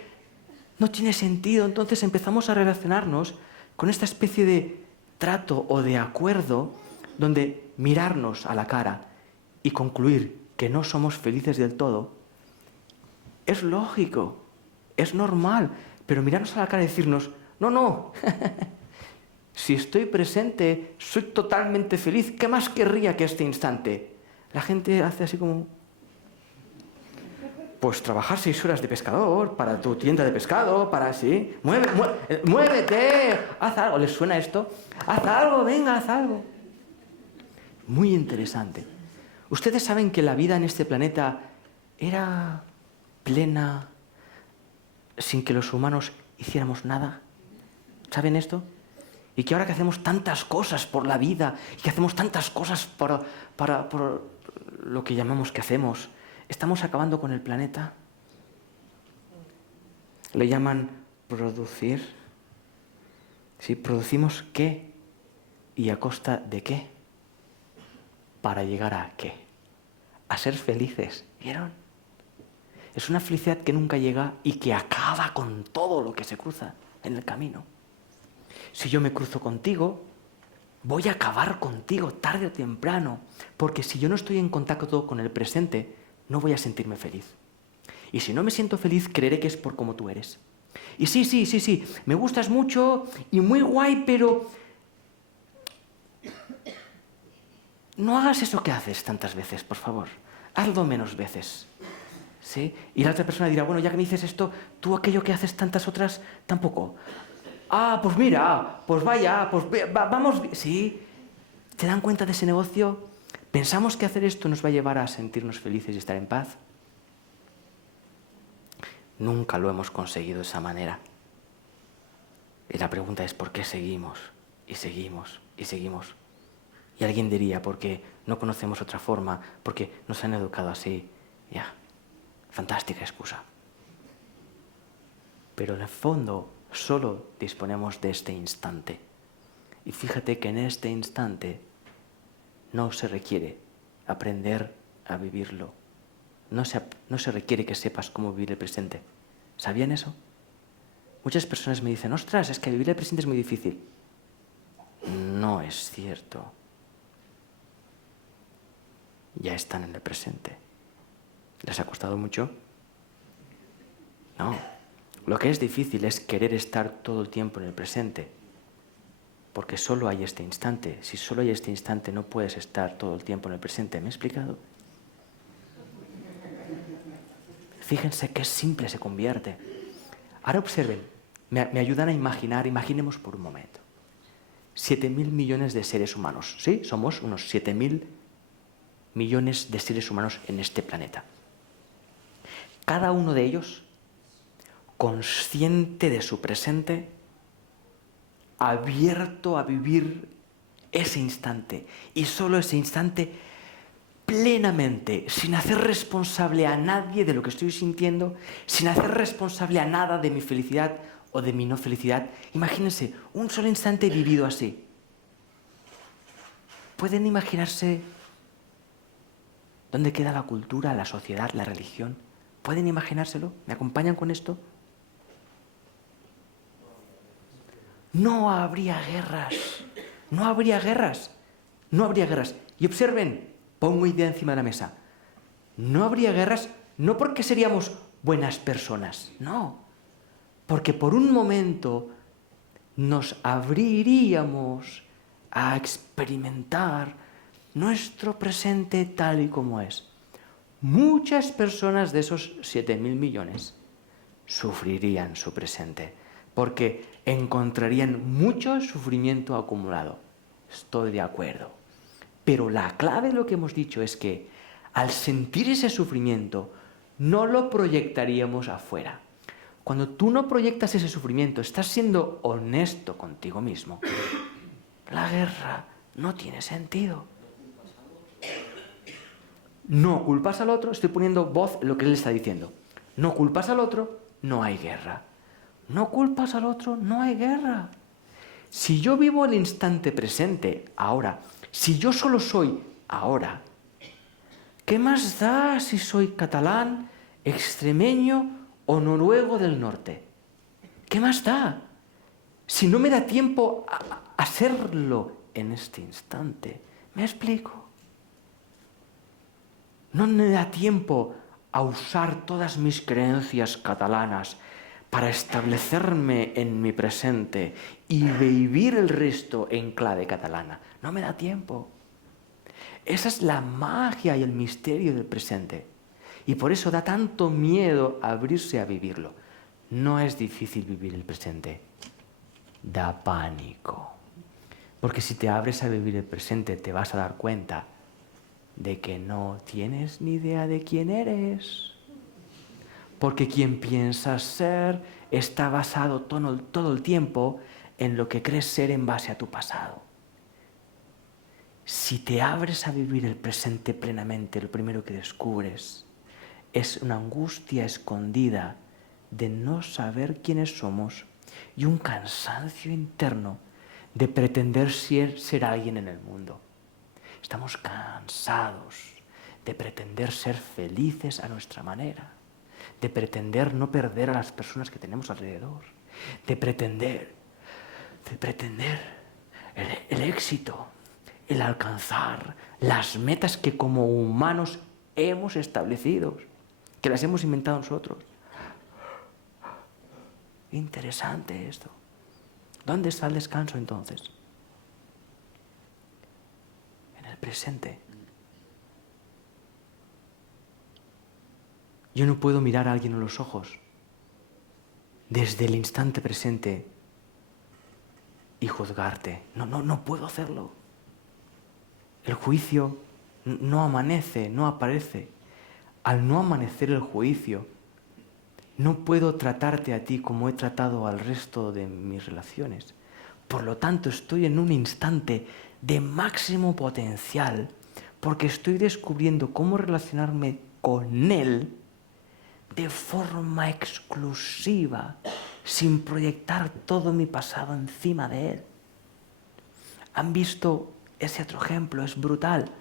no tiene sentido. Entonces empezamos a relacionarnos con esta especie de trato o de acuerdo donde mirarnos a la cara y concluir que no somos felices del todo es lógico, es normal, pero mirarnos a la cara y decirnos, no, si estoy presente, soy totalmente feliz, ¿qué más querría que este instante? La gente hace así como, pues trabajar 6 horas de pescador para tu tienda de pescado, para así, muévete, haz algo. ¿Les suena esto? Haz algo, venga, haz algo. Muy interesante. Ustedes saben que la vida en este planeta era plena sin que los humanos hiciéramos nada. ¿Saben esto? Y que ahora que hacemos tantas cosas por la vida y que hacemos tantas cosas por lo que llamamos que hacemos, estamos acabando con el planeta. Le llaman producir. ¿Sí? ¿Producimos qué? ¿Y a costa de qué? ¿Para llegar a qué? A ser felices. ¿Vieron? Es una felicidad que nunca llega y que acaba con todo lo que se cruza en el camino. Si yo me cruzo contigo, voy a acabar contigo tarde o temprano, porque si yo no estoy en contacto con el presente, no voy a sentirme feliz. Y si no me siento feliz, creeré que es por cómo tú eres. Y sí, me gustas mucho y muy guay, pero no hagas eso que haces tantas veces, por favor. Hazlo menos veces. ¿Sí? Y la otra persona dirá, bueno, ya que me dices esto, tú aquello que haces tantas otras, tampoco. Ah, pues mira, pues vaya, pues vamos. Sí, ¿te dan cuenta de ese negocio? ¿Pensamos que hacer esto nos va a llevar a sentirnos felices y estar en paz? Nunca lo hemos conseguido de esa manera. Y la pregunta es, ¿por qué seguimos? Y seguimos, y seguimos. Y alguien diría, porque no conocemos otra forma, porque nos han educado así. Ya, fantástica excusa. Pero en el fondo solo disponemos de este instante. Y fíjate que en este instante no se requiere aprender a vivirlo. No se requiere que sepas cómo vivir el presente. ¿Sabían eso? Muchas personas me dicen, ostras, es que vivir el presente es muy difícil. No es cierto. Ya están en el presente. ¿Les ha costado mucho? No. Lo que es difícil es querer estar todo el tiempo en el presente. Porque solo hay este instante. Si solo hay este instante, no puedes estar todo el tiempo en el presente. ¿Me he explicado? Fíjense qué simple se convierte. Ahora observen, me ayudan a imaginar, imaginemos por un momento. 7.000 millones de seres humanos, ¿sí? Somos unos 7.000 millones de seres humanos en este planeta. Cada uno de ellos, consciente de su presente, abierto a vivir ese instante, y solo ese instante plenamente, sin hacer responsable a nadie de lo que estoy sintiendo, sin hacer responsable a nada de mi felicidad o de mi no felicidad. Imagínense, un solo instante vivido así. ¿Pueden imaginarse dónde queda la cultura, la sociedad, la religión? ¿Pueden imaginárselo? ¿Me acompañan con esto? no habría guerras. No habría guerras. No habría guerras. Y observen, pongo idea encima de la mesa. No habría guerras no porque seríamos buenas personas, no. Porque por un momento nos abriríamos a experimentar nuestro presente tal y como es. Muchas personas de esos 7.000 millones sufrirían su presente, porque encontrarían mucho sufrimiento acumulado. Estoy de acuerdo. Pero la clave de lo que hemos dicho es que al sentir ese sufrimiento no lo proyectaríamos afuera. Cuando tú no proyectas ese sufrimiento, estás siendo honesto contigo mismo. La guerra no tiene sentido. No culpas al otro, estoy poniendo voz en lo que él está diciendo. No culpas al otro, no hay guerra. No culpas al otro, no hay guerra. Si yo vivo el instante presente, ahora, si yo solo soy ahora, ¿qué más da si soy catalán, extremeño o noruego del norte? ¿Qué más da? Si no me da tiempo a serlo en este instante. ¿Me explico? No me da tiempo a usar todas mis creencias catalanas para establecerme en mi presente y vivir el resto en clave catalana. No me da tiempo. Esa es la magia y el misterio del presente. Y por eso da tanto miedo abrirse a vivirlo. No es difícil vivir el presente. Da pánico. Porque si te abres a vivir el presente te vas a dar cuenta de que no tienes ni idea de quién eres. Porque quien piensas ser está basado todo el tiempo en lo que crees ser en base a tu pasado. Si te abres a vivir el presente plenamente, lo primero que descubres es una angustia escondida de no saber quiénes somos y un cansancio interno de pretender ser alguien en el mundo. Estamos cansados de pretender ser felices a nuestra manera, de pretender no perder a las personas que tenemos alrededor, de pretender el éxito, el alcanzar las metas que como humanos hemos establecido, que las hemos inventado nosotros. Interesante esto. ¿Dónde está el descanso entonces? En el presente. Yo no puedo mirar a alguien a los ojos desde el instante presente y juzgarte. No puedo hacerlo. El juicio no amanece, no aparece. Al no amanecer el juicio, no puedo tratarte a ti como he tratado al resto de mis relaciones. Por lo tanto, estoy en un instante de máximo potencial porque estoy descubriendo cómo relacionarme con él de forma exclusiva, sin proyectar todo mi pasado encima de él. ¿Han visto ese otro ejemplo? Es brutal.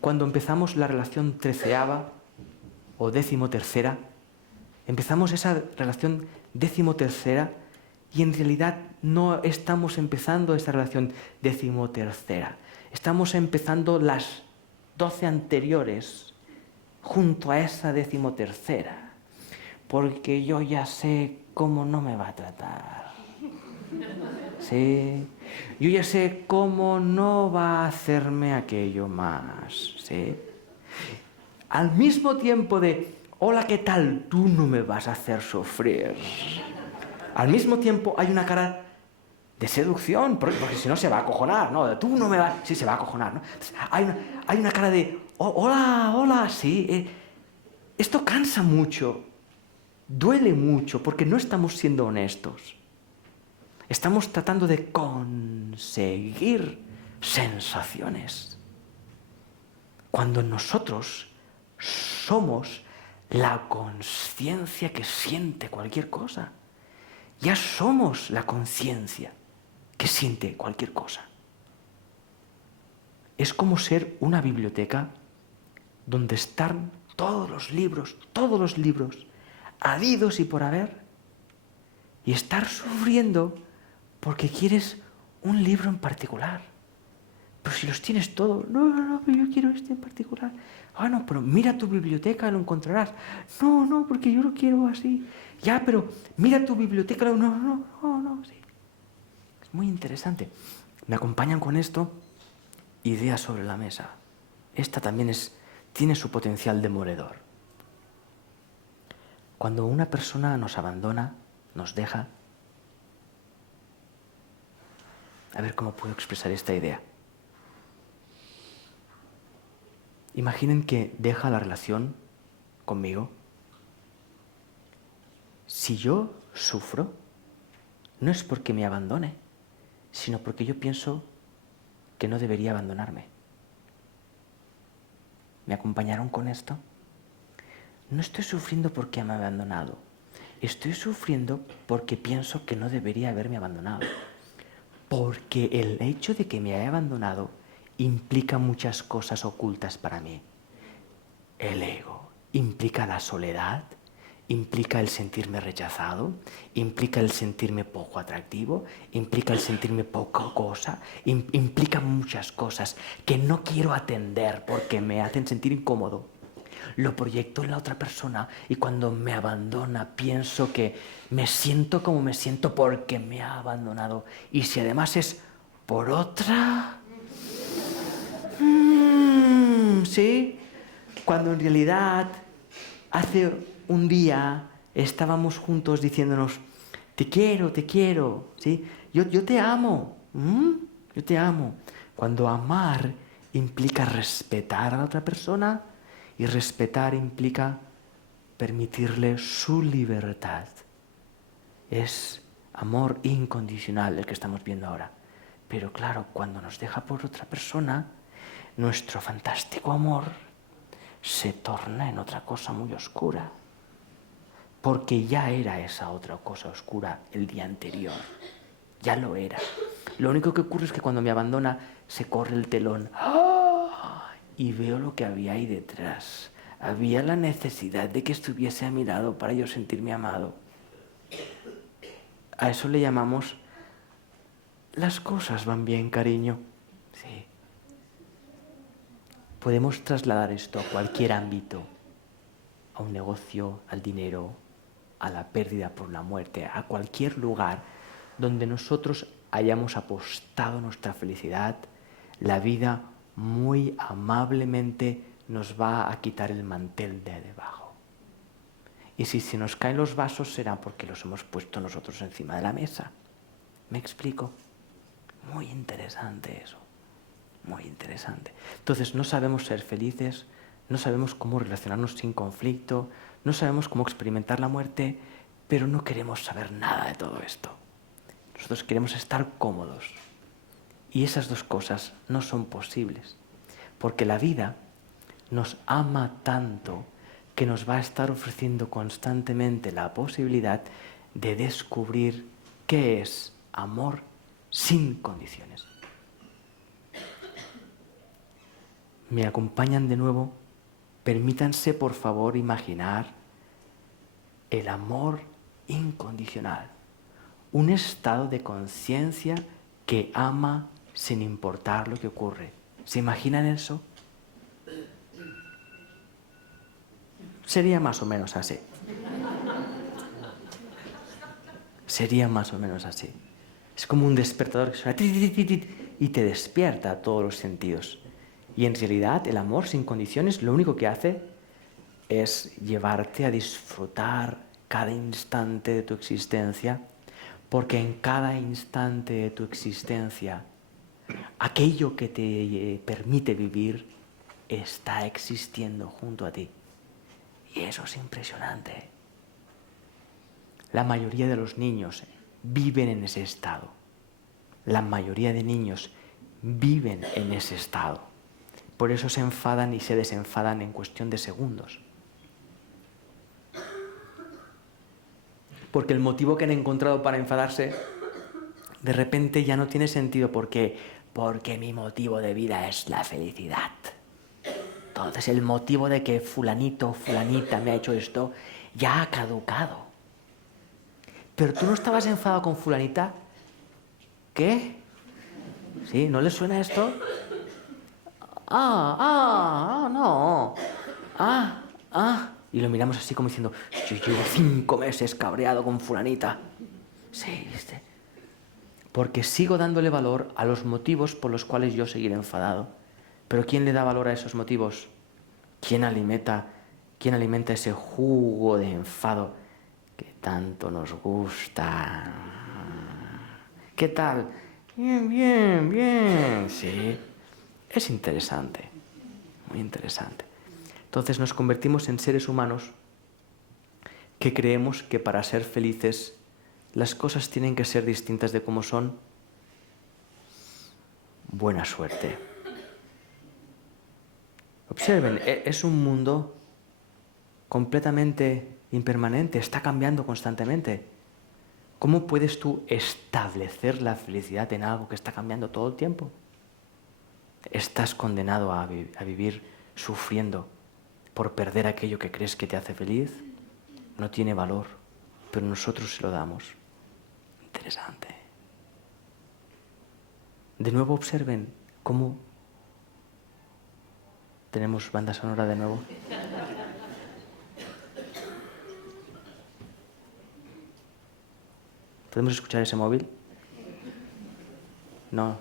Cuando empezamos la relación 13ª o 13ª, empezamos esa relación 13ª y en realidad no estamos empezando esa relación 13ª. Estamos empezando las 12 anteriores junto a esa 13ª. Porque yo ya sé cómo no me va a tratar. ¿Sí? Yo ya sé cómo no va a hacerme aquello más. ¿Sí? Al mismo tiempo de, hola, ¿qué tal? Tú no me vas a hacer sufrir. Al mismo tiempo hay una cara de seducción, porque si no se va a acojonar, ¿no? Tú no me vas... Sí, se va a acojonar, ¿no? Hay una cara de, hola, sí. Esto cansa mucho. Duele mucho porque no estamos siendo honestos. Estamos tratando de conseguir sensaciones. Cuando nosotros somos la conciencia que siente cualquier cosa. Ya somos la conciencia que siente cualquier cosa. Es como ser una biblioteca donde están todos los libros, habidos y por haber, y estar sufriendo porque quieres un libro en particular. Pero si los tienes todos, no, pero yo quiero este en particular. Ah, no, pero mira tu biblioteca, lo encontrarás. No, porque yo lo quiero así. Ya, pero mira tu biblioteca, no, sí. Es muy interesante. Me acompañan con esto, ideas sobre la mesa. Esta también tiene su potencial demoledor. Cuando una persona nos abandona, nos deja. A ver cómo puedo expresar esta idea. Imaginen que deja la relación conmigo. Si yo sufro, no es porque me abandone, sino porque yo pienso que no debería abandonarme. ¿Me acompañaron con esto? No estoy sufriendo porque me ha abandonado. Estoy sufriendo porque pienso que no debería haberme abandonado. Porque el hecho de que me haya abandonado implica muchas cosas ocultas para mí. El ego implica la soledad, implica el sentirme rechazado, implica el sentirme poco atractivo, implica el sentirme poca cosa, implica muchas cosas que no quiero atender porque me hacen sentir incómodo. Lo proyecto en la otra persona y cuando me abandona pienso que me siento como me siento porque me ha abandonado. Y si además es por otra... ¿sí? Cuando en realidad hace un día estábamos juntos diciéndonos te quiero, ¿sí? Yo te amo, yo te amo. Cuando amar implica respetar a la otra persona y respetar implica permitirle su libertad. Es amor incondicional el que estamos viendo ahora. Pero claro, cuando nos deja por otra persona, nuestro fantástico amor se torna en otra cosa muy oscura. Porque ya era esa otra cosa oscura el día anterior. Ya lo era. Lo único que ocurre es que cuando me abandona se corre el telón. ¡Oh! Y veo lo que había ahí detrás. Había la necesidad de que estuviese a mi lado para yo sentirme amado. A eso le llamamos las cosas van bien, cariño. Sí. Podemos trasladar esto a cualquier ámbito, a un negocio, al dinero, a la pérdida por la muerte, a cualquier lugar donde nosotros hayamos apostado nuestra felicidad, la vida muy amablemente nos va a quitar el mantel de debajo. Y si se nos caen los vasos será porque los hemos puesto nosotros encima de la mesa. ¿Me explico? Muy interesante eso, muy interesante. Entonces no sabemos ser felices, no sabemos cómo relacionarnos sin conflicto, no sabemos cómo experimentar la muerte, pero no queremos saber nada de todo esto. Nosotros queremos estar cómodos. Y esas dos cosas no son posibles, porque la vida nos ama tanto que nos va a estar ofreciendo constantemente la posibilidad de descubrir qué es amor sin condiciones. ¿Me acompañan de nuevo? Permítanse, por favor, imaginar el amor incondicional, un estado de conciencia que ama sin importar lo que ocurre. ¿Se imaginan eso? Sería más o menos así. Sería más o menos así. Es como un despertador que suena y te despierta a todos los sentidos. Y en realidad el amor sin condiciones lo único que hace es llevarte a disfrutar cada instante de tu existencia, porque en cada instante de tu existencia aquello que te permite vivir está existiendo junto a ti. Y eso es impresionante. La mayoría de los niños viven en ese estado. La mayoría de niños viven en ese estado. Por eso se enfadan y se desenfadan en cuestión de segundos. Porque el motivo que han encontrado para enfadarse de repente ya no tiene sentido. ¿Por qué? Porque mi motivo de vida es la felicidad. Entonces el motivo de que fulanito o fulanita me ha hecho esto ya ha caducado. Pero tú no estabas enfadado con fulanita ¿Qué? ¿Sí? ¿No les suena esto? No. Y lo miramos así como diciendo, yo llevo 5 meses cabreado con fulanita. Sí, ¿viste? Porque sigo dándole valor a los motivos por los cuales yo seguiré enfadado. Pero ¿quién le da valor a esos motivos? ¿Quién alimenta ese jugo de enfado que tanto nos gusta? ¿Qué tal? Bien. Sí, es interesante, muy interesante. Entonces nos convertimos en seres humanos que creemos que para ser felices las cosas tienen que ser distintas de como son. Buena suerte. Observen, es un mundo completamente impermanente, está cambiando constantemente. ¿Cómo puedes tú establecer la felicidad en algo que está cambiando todo el tiempo? Estás condenado a vivir sufriendo por perder aquello que crees que te hace feliz. No tiene valor, pero nosotros se lo damos. Interesante. De nuevo observen cómo tenemos banda sonora de nuevo. ¿Podemos escuchar ese móvil? No.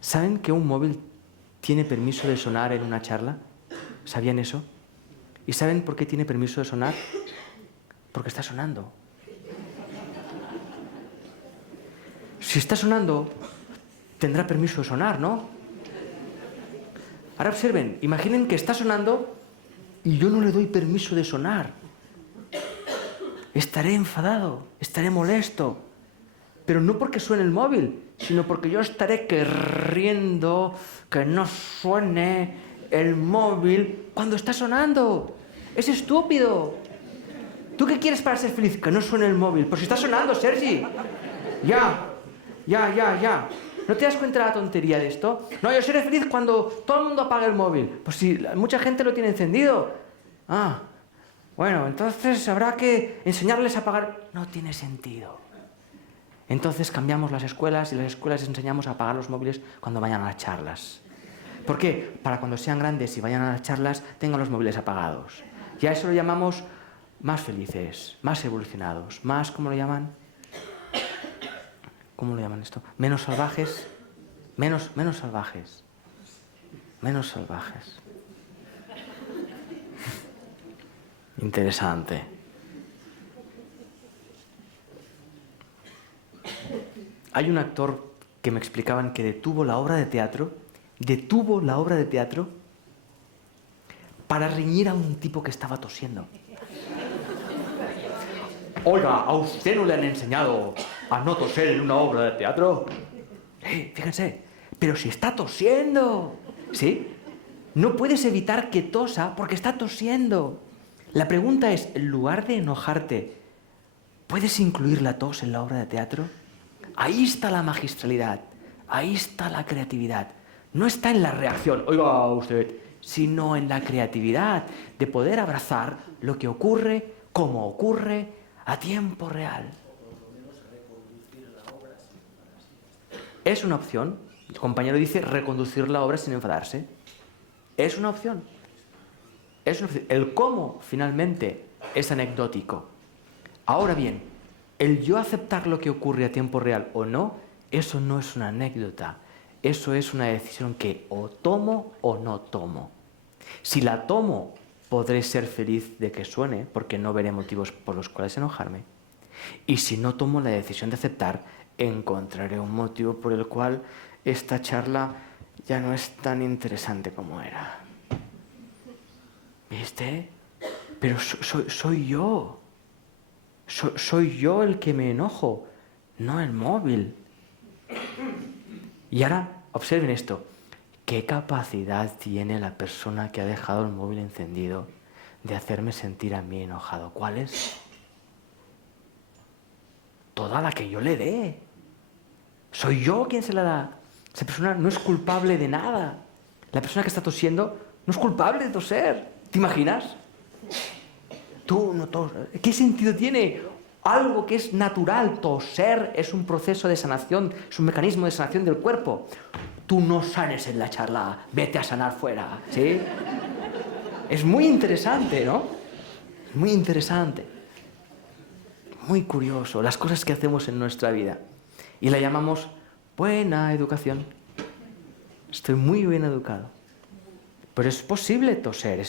¿Saben que un móvil tiene permiso de sonar en una charla? ¿Sabían eso? ¿Y saben por qué tiene permiso de sonar? Porque está sonando. Si está sonando, tendrá permiso de sonar, ¿no? Ahora observen, imaginen que está sonando y yo no le doy permiso de sonar. Estaré enfadado, estaré molesto, pero no porque suene el móvil, sino porque yo estaré queriendo que no suene el móvil cuando está sonando. Es estúpido. ¿Tú qué quieres para ser feliz? Que no suene el móvil. Pues si está sonando, Sergi. Ya. ¿No te das cuenta de la tontería de esto? No, yo seré feliz cuando todo el mundo apague el móvil. Pues si mucha gente lo tiene encendido. Bueno, entonces habrá que enseñarles a apagar. No tiene sentido. Entonces cambiamos las escuelas y las escuelas les enseñamos a apagar los móviles cuando vayan a las charlas. ¿Por qué? Para cuando sean grandes y vayan a las charlas tengan los móviles apagados. Y a eso lo llamamos más felices, más evolucionados, más, ¿cómo lo llaman? ¿Cómo lo llaman esto? Menos salvajes. Menos salvajes. Menos salvajes. Interesante. Hay un actor que me explicaban que detuvo la obra de teatro para reñir a un tipo que estaba tosiendo. Oiga, ¿a usted no le han enseñado a no toser en una obra de teatro? Fíjense, pero si está tosiendo, ¿sí? No puedes evitar que tosa porque está tosiendo. La pregunta es, en lugar de enojarte, ¿puedes incluir la tos en la obra de teatro? Ahí está la magistralidad, ahí está la creatividad. No está en la reacción, oiga usted, sino en la creatividad de poder abrazar lo que ocurre, como ocurre, a tiempo real. Es una opción. El compañero dice reconducir la obra sin enfadarse. Es una opción. El cómo, finalmente, es anecdótico. Ahora bien, el yo aceptar lo que ocurre a tiempo real o no, eso no es una anécdota. Eso es una decisión que o tomo o no tomo. Si la tomo, podré ser feliz de que suene, porque no veré motivos por los cuales enojarme. Y si no tomo la decisión de aceptar, encontraré un motivo por el cual esta charla ya no es tan interesante como era. ¿Viste? Pero soy yo. Soy yo el que me enojo, no el móvil. Y ahora, observen esto. ¿Qué capacidad tiene la persona que ha dejado el móvil encendido de hacerme sentir a mí enojado? ¿Cuál es? Toda la que yo le dé. Soy yo quien se la da. Esa persona no es culpable de nada. La persona que está tosiendo no es culpable de toser. ¿Te imaginas? Tú no tos. ¿Qué sentido tiene? algo que es natural. Toser es un proceso de sanación, es un mecanismo de sanación del cuerpo. Tú no sanes en la charla, vete a sanar fuera, ¿sí? Es muy interesante, ¿no? Muy interesante. Muy curioso, las cosas que hacemos en nuestra vida. Y la llamamos buena educación. Estoy muy bien educado. Pero es posible toser.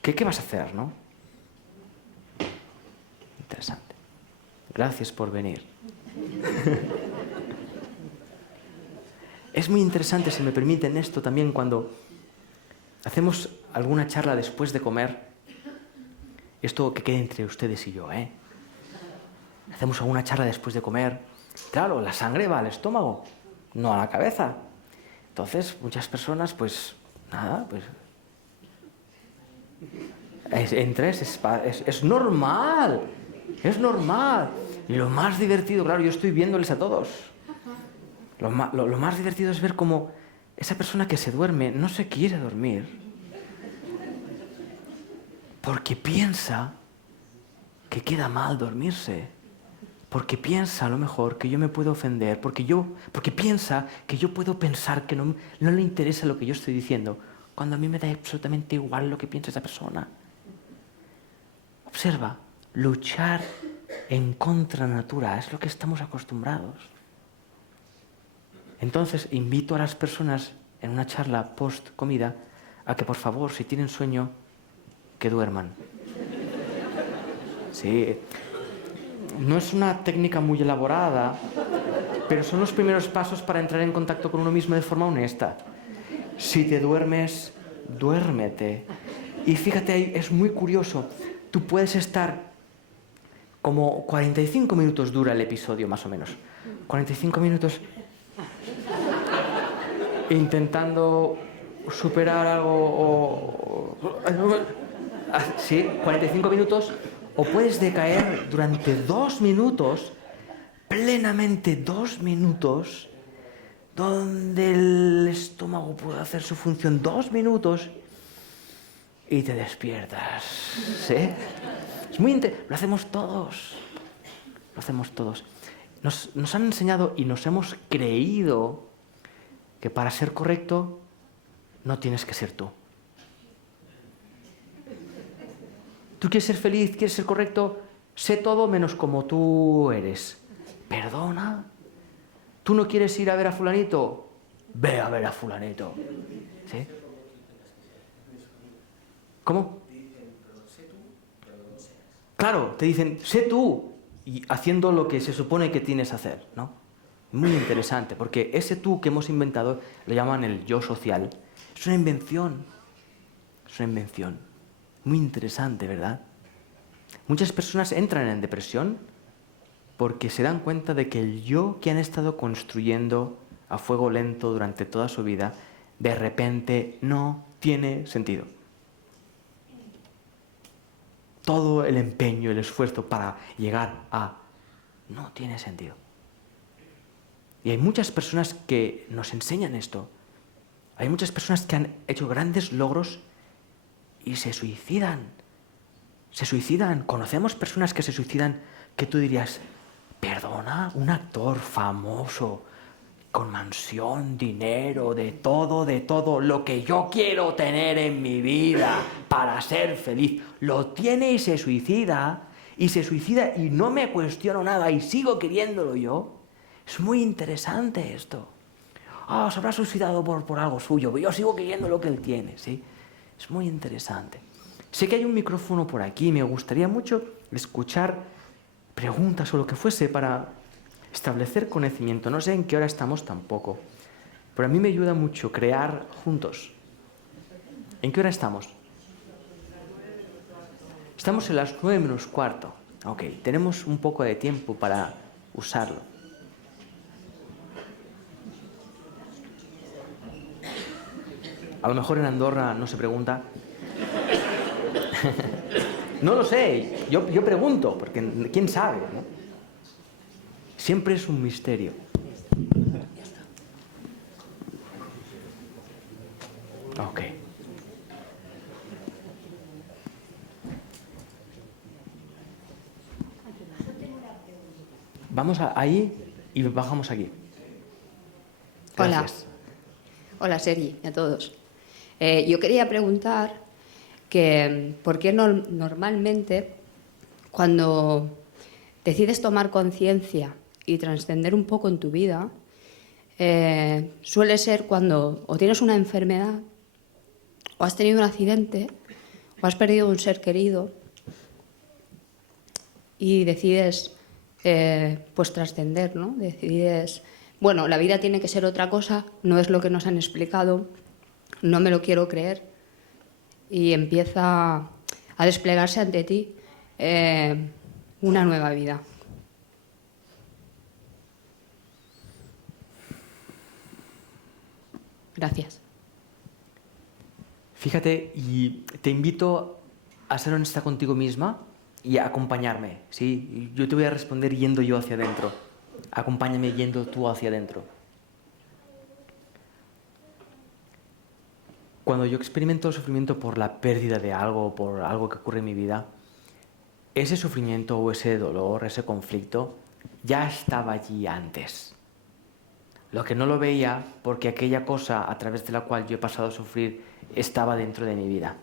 ¿Qué vas a hacer, no? Interesante. Gracias por venir. Es muy interesante, si me permiten esto también, cuando hacemos alguna charla después de comer. Esto que quede entre ustedes y yo, ¿eh? Hacemos alguna charla después de comer. Claro, la sangre va al estómago, no a la cabeza. Entonces, muchas personas, pues, nada, pues... Es normal, es normal. Y lo más divertido, claro, yo estoy viéndoles a todos. Lo más divertido es ver cómo esa persona que se duerme no se quiere dormir. Porque piensa que queda mal dormirse. Porque piensa a lo mejor que yo me puedo ofender. Porque piensa que yo puedo pensar que no le interesa lo que yo estoy diciendo. Cuando a mí me da absolutamente igual lo que piensa esa persona. Observa, luchar en contra natura es lo que estamos acostumbrados. Entonces invito a las personas en una charla post comida a que por favor, si tienen sueño, que duerman. Sí, no es una técnica muy elaborada, pero son los primeros pasos para entrar en contacto con uno mismo de forma honesta. Si te duermes, duérmete. Y fíjate, es muy curioso. Tú puedes estar como 45 minutos dura el episodio, más o menos. 45 minutos intentando superar algo sí, 45 minutos. O puedes decaer durante 2 minutos, plenamente 2 minutos, donde el estómago puede hacer su función 2 minutos y te despiertas. ¿Sí? Es muy lo hacemos todos. Lo hacemos todos. Nos han enseñado y nos hemos creído que para ser correcto no tienes que ser tú. Tú quieres ser feliz, quieres ser correcto, sé todo menos como tú eres. ¿Perdona? ¿Tú no quieres ir a ver a fulanito? Ve a ver a fulanito. ¿Sí? ¿Cómo? Claro, te dicen, sé tú, y haciendo lo que se supone que tienes que hacer, ¿no? Muy interesante, porque ese tú que hemos inventado, lo llaman el yo social, es una invención. Es una invención. Muy interesante, ¿verdad? Muchas personas entran en depresión porque se dan cuenta de que el yo que han estado construyendo a fuego lento durante toda su vida, de repente no tiene sentido. Todo el empeño, el esfuerzo para llegar a... no tiene sentido. Y hay muchas personas que nos enseñan esto. Hay muchas personas que han hecho grandes logros y se suicidan. Se suicidan. Conocemos personas que se suicidan que tú dirías, perdona, un actor famoso, con mansión, dinero, de todo, lo que yo quiero tener en mi vida para ser feliz, lo tiene y se suicida y no me cuestiono nada y sigo queriéndolo yo. Es muy interesante esto. Se habrá suicidado por algo suyo, pero yo sigo queriendo lo que él tiene, ¿sí? Es muy interesante. Sé que hay un micrófono por aquí, me gustaría mucho escuchar preguntas o lo que fuese para establecer conocimiento. No sé en qué hora estamos tampoco, pero a mí me ayuda mucho crear juntos. ¿En qué hora estamos? Estamos en las 9 menos cuarto. Ok, tenemos un poco de tiempo para usarlo. A lo mejor en Andorra no se pregunta. No lo sé, yo pregunto, porque quién sabe, ¿no? Siempre es un misterio. Ok. Vamos ahí y bajamos aquí. Gracias. Hola Sergi, y a todos. Yo quería preguntar que por qué normalmente cuando decides tomar conciencia y trascender un poco en tu vida, suele ser cuando o tienes una enfermedad, o has tenido un accidente, o has perdido un ser querido y decides pues trascender, ¿no? Decides, bueno, la vida tiene que ser otra cosa, no es lo que nos han explicado, no me lo quiero creer, y empieza a desplegarse ante ti una nueva vida. Gracias. Fíjate, y te invito a ser honesta contigo misma y a acompañarme, ¿sí? Yo te voy a responder yendo yo hacia adentro. Acompáñame yendo tú hacia adentro. Cuando yo experimento sufrimiento por la pérdida de algo, por algo que ocurre en mi vida, ese sufrimiento o ese dolor, ese conflicto, ya estaba allí antes. Lo que no lo veía porque aquella cosa a través de la cual yo he pasado a sufrir estaba dentro de mi vida.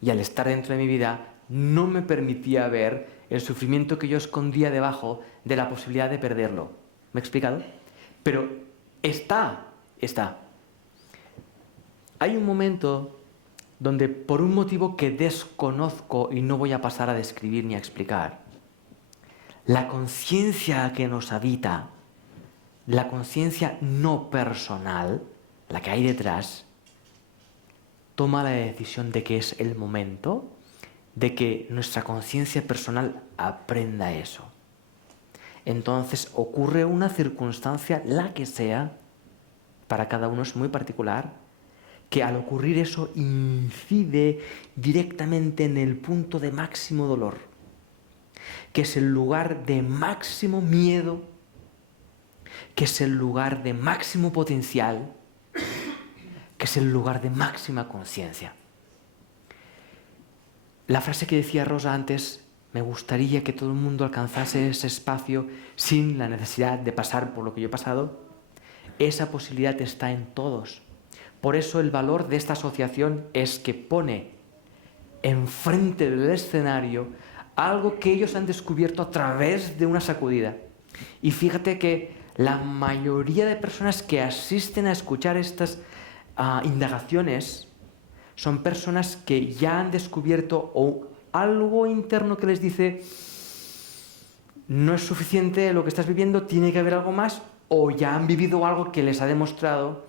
Y al estar dentro de mi vida no me permitía ver el sufrimiento que yo escondía debajo de la posibilidad de perderlo. ¿Me he explicado? Pero está. Hay un momento donde por un motivo que desconozco y no voy a pasar a describir ni a explicar, la conciencia que nos habita, la conciencia no personal, la que hay detrás, toma la decisión de que es el momento de que nuestra conciencia personal aprenda eso. Entonces ocurre una circunstancia, la que sea, para cada uno es muy particular, que al ocurrir eso incide directamente en el punto de máximo dolor, que es el lugar de máximo miedo, que es el lugar de máximo potencial, que es el lugar de máxima conciencia. La frase que decía Rosa antes, me gustaría que todo el mundo alcanzase ese espacio sin la necesidad de pasar por lo que yo he pasado, esa posibilidad está en todos. Por eso el valor de esta asociación es que pone enfrente del escenario algo que ellos han descubierto a través de una sacudida. Y fíjate que la mayoría de personas que asisten a escuchar estas indagaciones son personas que ya han descubierto algo interno que les dice no es suficiente lo que estás viviendo, tiene que haber algo más, o ya han vivido algo que les ha demostrado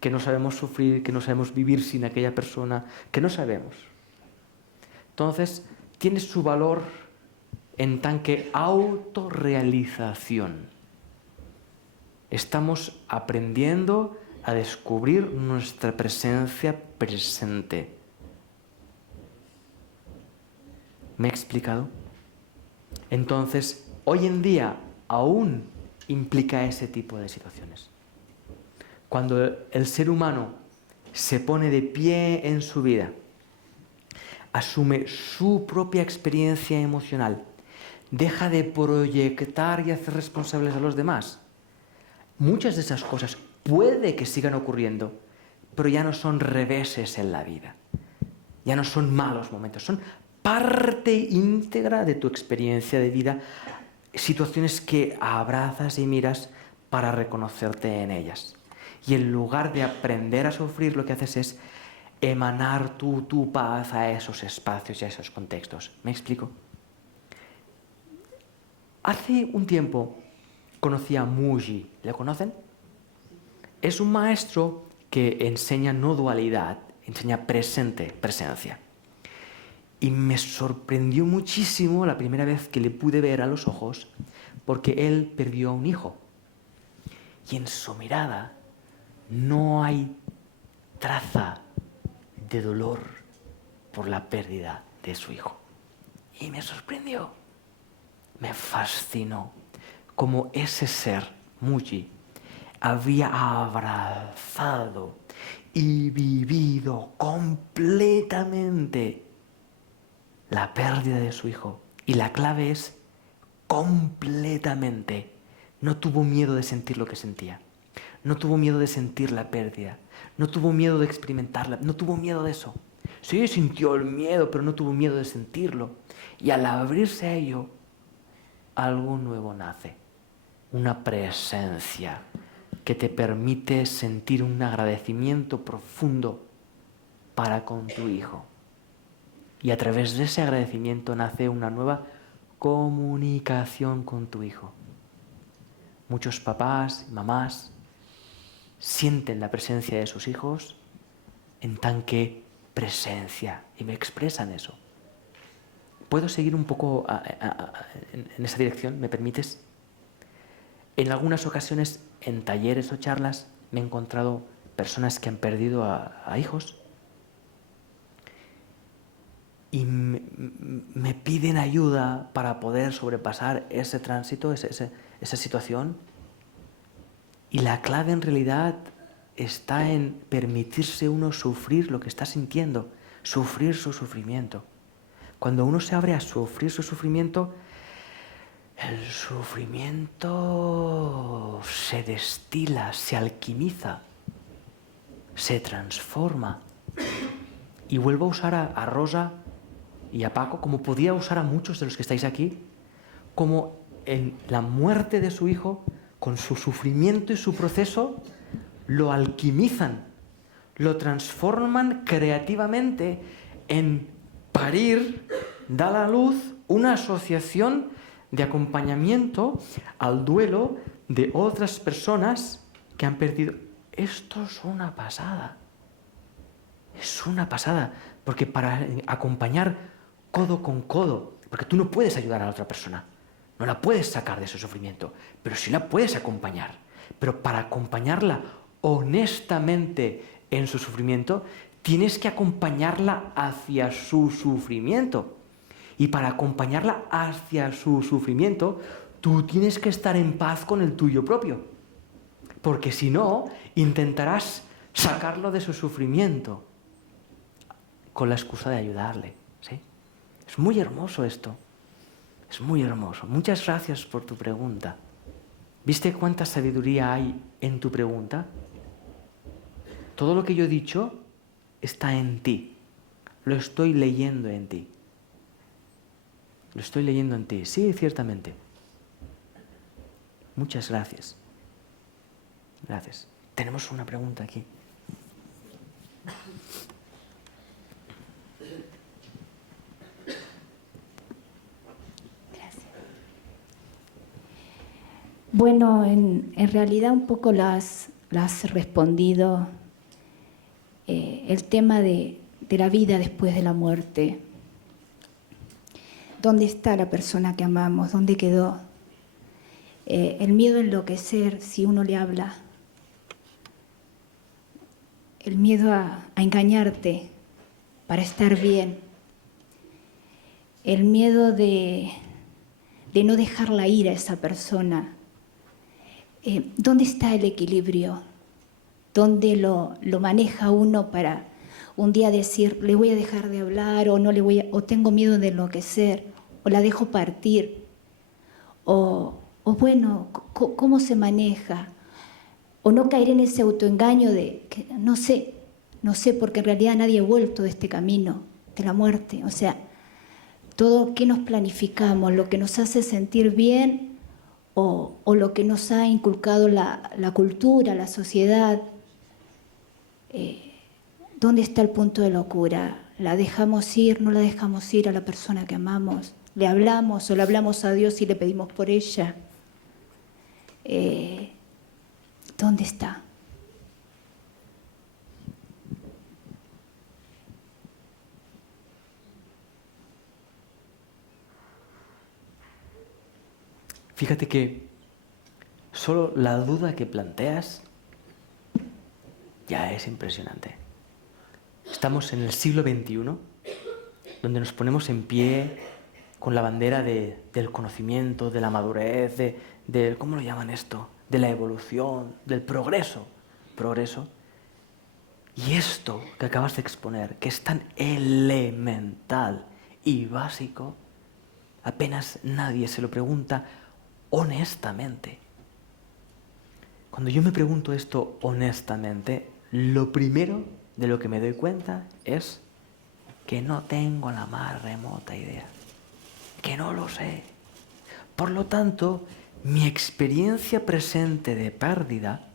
que no sabemos sufrir, que no sabemos vivir sin aquella persona, que no sabemos. Entonces, tiene su valor en tan que autorrealización. Estamos aprendiendo a descubrir nuestra presencia presente. ¿Me he explicado? Entonces, hoy en día aún implica ese tipo de situaciones. Cuando el ser humano se pone de pie en su vida, asume su propia experiencia emocional, deja de proyectar y hacer responsables a los demás, muchas de esas cosas puede que sigan ocurriendo, pero ya no son reveses en la vida, ya no son malos momentos, son parte íntegra de tu experiencia de vida, situaciones que abrazas y miras para reconocerte en ellas. Y en lugar de aprender a sufrir, lo que haces es emanar tu paz a esos espacios y a esos contextos. ¿Me explico? Hace un tiempo conocí a Mooji. ¿Le conocen? Es un maestro que enseña no dualidad, enseña presencia. Y me sorprendió muchísimo la primera vez que le pude ver a los ojos, porque él perdió a un hijo. Y en su mirada no hay traza de dolor por la pérdida de su hijo. Y me sorprendió, me fascinó, como ese ser, Mooji, había abrazado y vivido completamente la pérdida de su hijo. Y la clave es completamente. No tuvo miedo de sentir lo que sentía. No tuvo miedo de sentir la pérdida. No tuvo miedo de experimentarla. No tuvo miedo de eso. Sí, sintió el miedo, pero no tuvo miedo de sentirlo. Y al abrirse a ello, algo nuevo nace. Una presencia que te permite sentir un agradecimiento profundo para con tu hijo. Y a través de ese agradecimiento nace una nueva comunicación con tu hijo. Muchos papás y mamás sienten la presencia de sus hijos en tan que presencia y me expresan eso. ¿Puedo seguir un poco en esa dirección? ¿Me permites? En algunas ocasiones, en talleres o charlas, me he encontrado personas que han perdido a hijos y me piden ayuda para poder sobrepasar ese tránsito, esa situación. Y la clave en realidad está en permitirse uno sufrir lo que está sintiendo, sufrir su sufrimiento. Cuando uno se abre a sufrir su sufrimiento, el sufrimiento se destila, se alquimiza, se transforma. Y vuelvo a usar a Rosa y a Paco, como podía usar a muchos de los que estáis aquí, como en la muerte de su hijo, con su sufrimiento y su proceso, lo alquimizan, lo transforman creativamente en parir, da a la luz una asociación de acompañamiento al duelo de otras personas que han perdido. Esto es una pasada. Es una pasada, porque para acompañar codo con codo, porque tú no puedes ayudar a la otra persona, no la puedes sacar de ese sufrimiento, pero sí la puedes acompañar. Pero para acompañarla honestamente en su sufrimiento, tienes que acompañarla hacia su sufrimiento. Y para acompañarla hacia su sufrimiento, tú tienes que estar en paz con el tuyo propio. Porque si no, intentarás sacarlo de su sufrimiento con la excusa de ayudarle, ¿sí? Es muy hermoso esto. Es muy hermoso. Muchas gracias por tu pregunta. ¿Viste cuánta sabiduría hay en tu pregunta? Todo lo que yo he dicho está en ti. Lo estoy leyendo en ti. Lo estoy leyendo en ti. Sí, ciertamente. Muchas gracias. Gracias. Tenemos una pregunta aquí. Bueno, en realidad un poco las has respondido. El tema de la vida después de la muerte. ¿Dónde está la persona que amamos? ¿Dónde quedó? El miedo a enloquecer si uno le habla. El miedo a engañarte para estar bien. El miedo de no dejarla ir a esa persona. ¿Dónde está el equilibrio? ¿Dónde lo maneja uno para un día decir, le voy a dejar de hablar o no le voy o tengo miedo de enloquecer o la dejo partir? O bueno, ¿cómo se maneja? O no caer en ese autoengaño de que no sé, porque en realidad nadie ha vuelto de este camino de la muerte. O sea, todo qué nos planificamos, lo que nos hace sentir bien o lo que nos ha inculcado la cultura, la sociedad. ¿Dónde está el punto de locura? ¿La dejamos ir, no la dejamos ir a la persona que amamos? ¿Le hablamos o le hablamos a Dios y le pedimos por ella? ¿Dónde está? Fíjate que solo la duda que planteas ya es impresionante. Estamos en el siglo XXI, donde nos ponemos en pie con la bandera del conocimiento, de la madurez, de ¿cómo lo llaman esto? De la evolución, del progreso. Y esto que acabas de exponer, que es tan elemental y básico, apenas nadie se lo pregunta honestamente. Cuando yo me pregunto esto honestamente, lo primero de lo que me doy cuenta es que no tengo la más remota idea, que no lo sé. Por lo tanto, mi experiencia presente de pérdida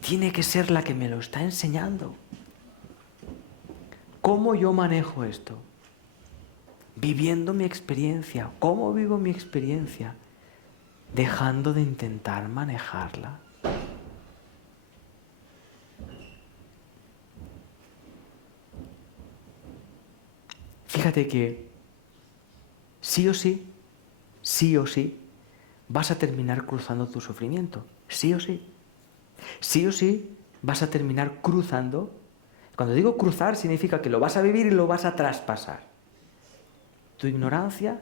tiene que ser la que me lo está enseñando. ¿Cómo yo manejo esto? Viviendo mi experiencia. ¿Cómo vivo mi experiencia? Dejando de intentar manejarla. Fíjate que sí o sí, vas a terminar cruzando tu sufrimiento. Sí o sí. Sí o sí, vas a terminar cruzando. Cuando digo cruzar, significa que lo vas a vivir y lo vas a traspasar. Tu ignorancia,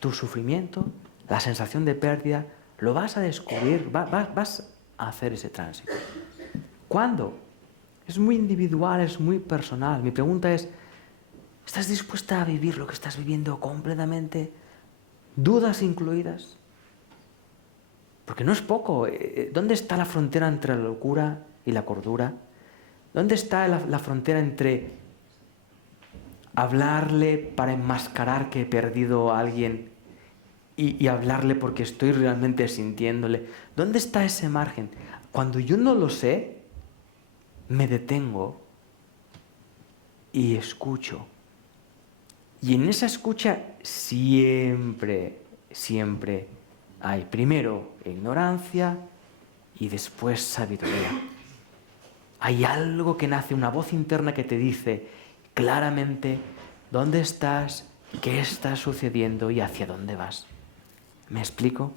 tu sufrimiento, la sensación de pérdida, lo vas a descubrir, vas a hacer ese tránsito. ¿Cuándo? Es muy individual, es muy personal. Mi pregunta es, ¿estás dispuesta a vivir lo que estás viviendo completamente? ¿Dudas incluidas? Porque no es poco. ¿Dónde está la frontera entre la locura y la cordura? ¿Dónde está la frontera entre hablarle para enmascarar que he perdido a alguien y hablarle porque estoy realmente sintiéndole? ¿Dónde está ese margen? Cuando yo no lo sé, me detengo y escucho. Y en esa escucha siempre hay primero ignorancia y después sabiduría. Hay algo que nace, una voz interna que te dice claramente dónde estás, qué está sucediendo y hacia dónde vas. ¿Me explico?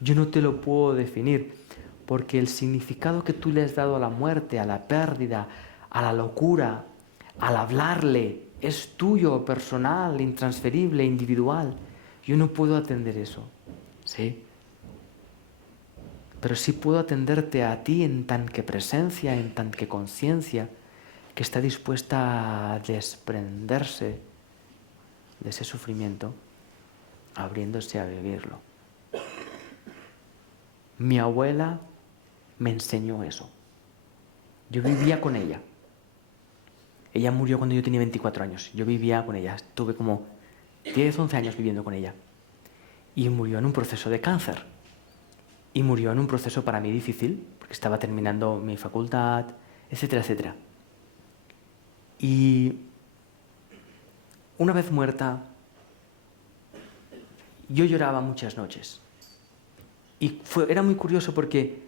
Yo no te lo puedo definir porque el significado que tú le has dado a la muerte, a la pérdida, a la locura, al hablarle, es tuyo, personal, intransferible, individual. Yo no puedo atender eso, ¿sí? Pero sí puedo atenderte a ti en tan que presencia, en tan que conciencia, que está dispuesta a desprenderse de ese sufrimiento, abriéndose a vivirlo. Mi abuela me enseñó eso. Yo vivía con ella. Ella murió cuando yo tenía 24 años. Yo vivía con ella. Estuve como 10, 11 años viviendo con ella. Y murió en un proceso de cáncer. Y murió en un proceso para mí difícil, porque estaba terminando mi facultad, etcétera, etcétera. Y una vez muerta, yo lloraba muchas noches. Y era muy curioso porque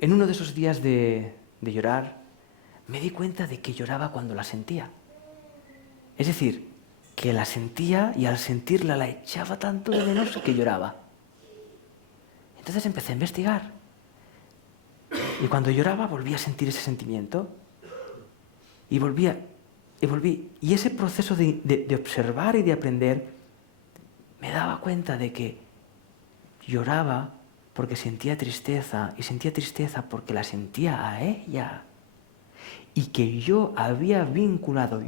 en uno de esos días de llorar, me di cuenta de que lloraba cuando la sentía. Es decir, que la sentía y al sentirla la echaba tanto de menos que lloraba. Entonces empecé a investigar. Y cuando lloraba volví a sentir ese sentimiento. Y volví. Y ese proceso de observar y de aprender, me daba cuenta de que lloraba porque sentía tristeza. Y sentía tristeza porque la sentía a ella. Y que yo había vinculado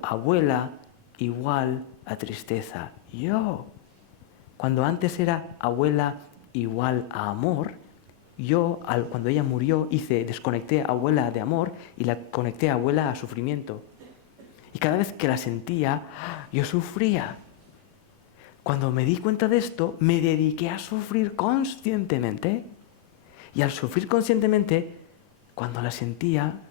abuela igual a tristeza. Cuando antes era abuela igual a amor, cuando ella murió, desconecté a abuela de amor y la conecté a abuela a sufrimiento. Y cada vez que la sentía, yo sufría. Cuando me di cuenta de esto, me dediqué a sufrir conscientemente. Y al sufrir conscientemente, cuando la sentía,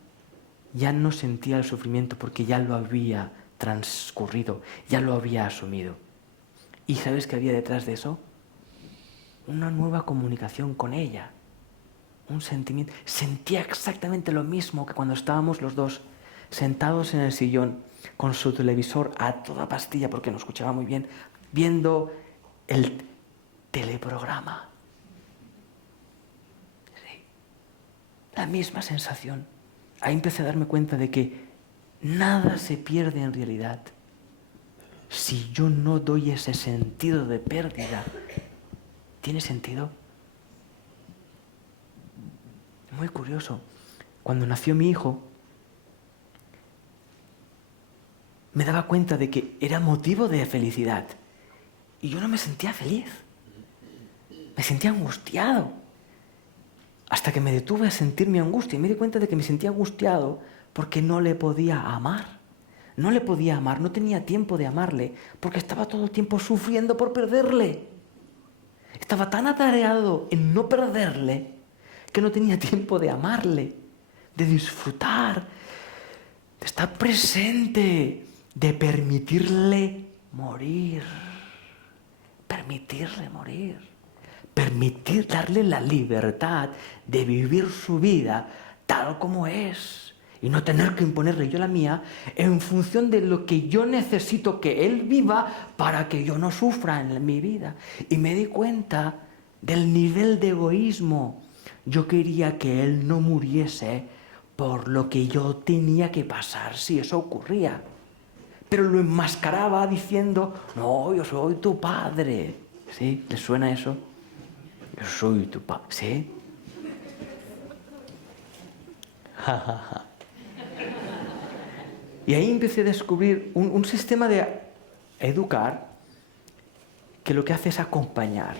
ya no sentía el sufrimiento porque ya lo había transcurrido, ya lo había asumido. ¿Y sabes qué había detrás de eso? Una nueva comunicación con ella. Un sentimiento. Sentía exactamente lo mismo que cuando estábamos los dos sentados en el sillón con su televisor a toda pastilla, porque no escuchaba muy bien, viendo el teleprograma. Sí. La misma sensación. Ahí empecé a darme cuenta de que nada se pierde en realidad si yo no doy ese sentido de pérdida. ¿Tiene sentido? Muy curioso. Cuando nació mi hijo, me daba cuenta de que era motivo de felicidad. Y yo no me sentía feliz. Me sentía angustiado. Hasta que me detuve a sentir mi angustia y me di cuenta de que me sentía angustiado porque no le podía amar. No le podía amar, no tenía tiempo de amarle porque estaba todo el tiempo sufriendo por perderle. Estaba tan atareado en no perderle que no tenía tiempo de amarle, de disfrutar, de estar presente, de permitirle morir. Permitirle morir. Darle la libertad de vivir su vida tal como es y no tener que imponerle yo la mía en función de lo que yo necesito que él viva para que yo no sufra en mi vida. Y me di cuenta del nivel de egoísmo. Yo quería que él no muriese por lo que yo tenía que pasar si eso ocurría. Pero lo enmascaraba diciendo, no, yo soy tu padre. ¿Sí? ¿Les suena eso? Yo soy tu padre. ¿Sí? Y ahí empecé a descubrir un sistema de educar que lo que hace es acompañar,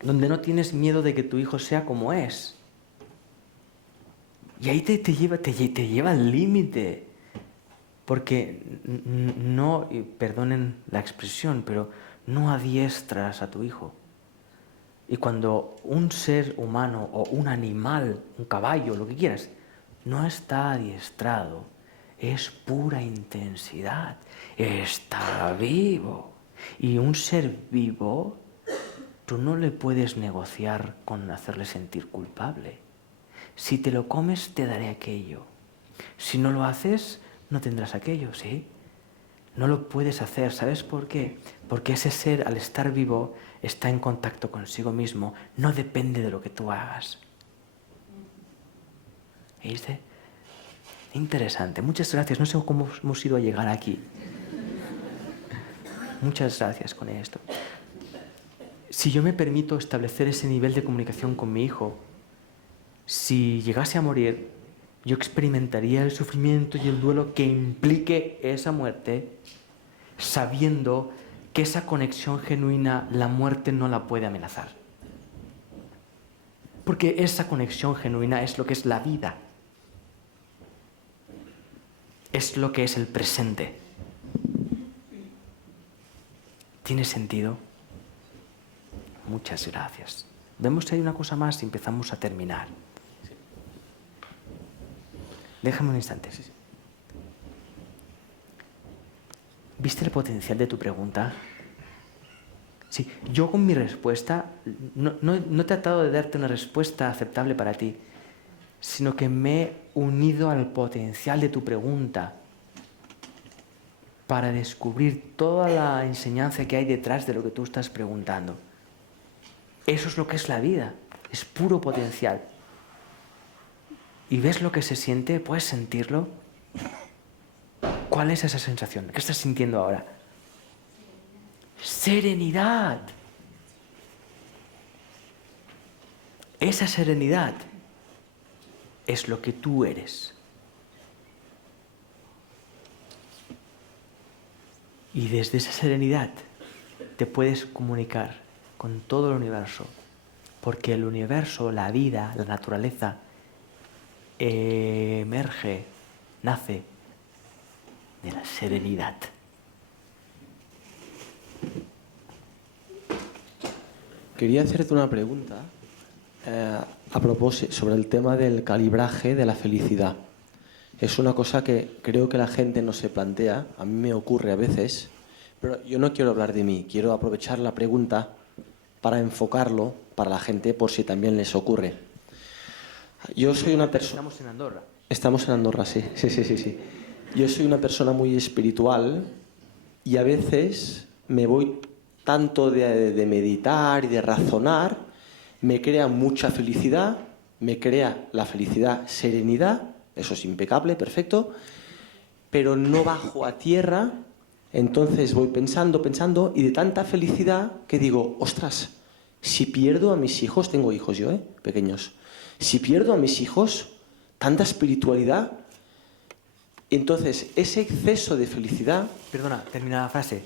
donde no tienes miedo de que tu hijo sea como es. Y ahí te lleva al límite, porque no, perdonen la expresión, pero no adiestras a tu hijo. Y cuando un ser humano o un animal, un caballo, lo que quieras, no está adiestrado, es pura intensidad, está vivo. Y un ser vivo, tú no le puedes negociar con hacerle sentir culpable. Si te lo comes, te daré aquello. Si no lo haces, no tendrás aquello, ¿sí? No lo puedes hacer, ¿sabes por qué? Porque ese ser, al estar vivo, está en contacto consigo mismo, no depende de lo que tú hagas. ¿Viste? Interesante, muchas gracias. No sé cómo hemos ido a llegar aquí. Muchas gracias con esto. Si yo me permito establecer ese nivel de comunicación con mi hijo, si llegase a morir, yo experimentaría el sufrimiento y el duelo que implique esa muerte, sabiendo que esa conexión genuina la muerte no la puede amenazar. Porque esa conexión genuina es lo que es la vida. Es lo que es el presente. ¿Tiene sentido? Muchas gracias. Vemos si hay una cosa más y empezamos a terminar. Déjame un instante. ¿Viste el potencial de tu pregunta? Sí, yo con mi respuesta no he tratado de darte una respuesta aceptable para ti, sino que me he unido al potencial de tu pregunta para descubrir toda la enseñanza que hay detrás de lo que tú estás preguntando. Eso es lo que es la vida, es puro potencial. ¿Y ves lo que se siente? ¿Puedes sentirlo? ¿Cuál es esa sensación? ¿Qué estás sintiendo ahora? Serenidad. Esa serenidad es lo que tú eres. Y desde esa serenidad te puedes comunicar con todo el universo, porque el universo, la vida, la naturaleza, emerge, nace de la serenidad. Quería hacerte una pregunta a propósito sobre el tema del calibraje de la felicidad. Es una cosa que creo que la gente no se plantea, a mí me ocurre a veces, pero yo no quiero hablar de mí, quiero aprovechar la pregunta para enfocarlo para la gente por si también les ocurre. Yo soy una persona... Estamos en Andorra. Estamos en Andorra, sí. Yo soy una persona muy espiritual y a veces me voy tanto de meditar y de razonar, me crea mucha felicidad, me crea la felicidad serenidad, eso es impecable, perfecto, pero no bajo a tierra, entonces voy pensando y de tanta felicidad que digo, ostras, si pierdo a mis hijos, tengo hijos yo, pequeños, si pierdo a mis hijos, tanta espiritualidad, Entonces, ese exceso de felicidad... Perdona, termina la frase.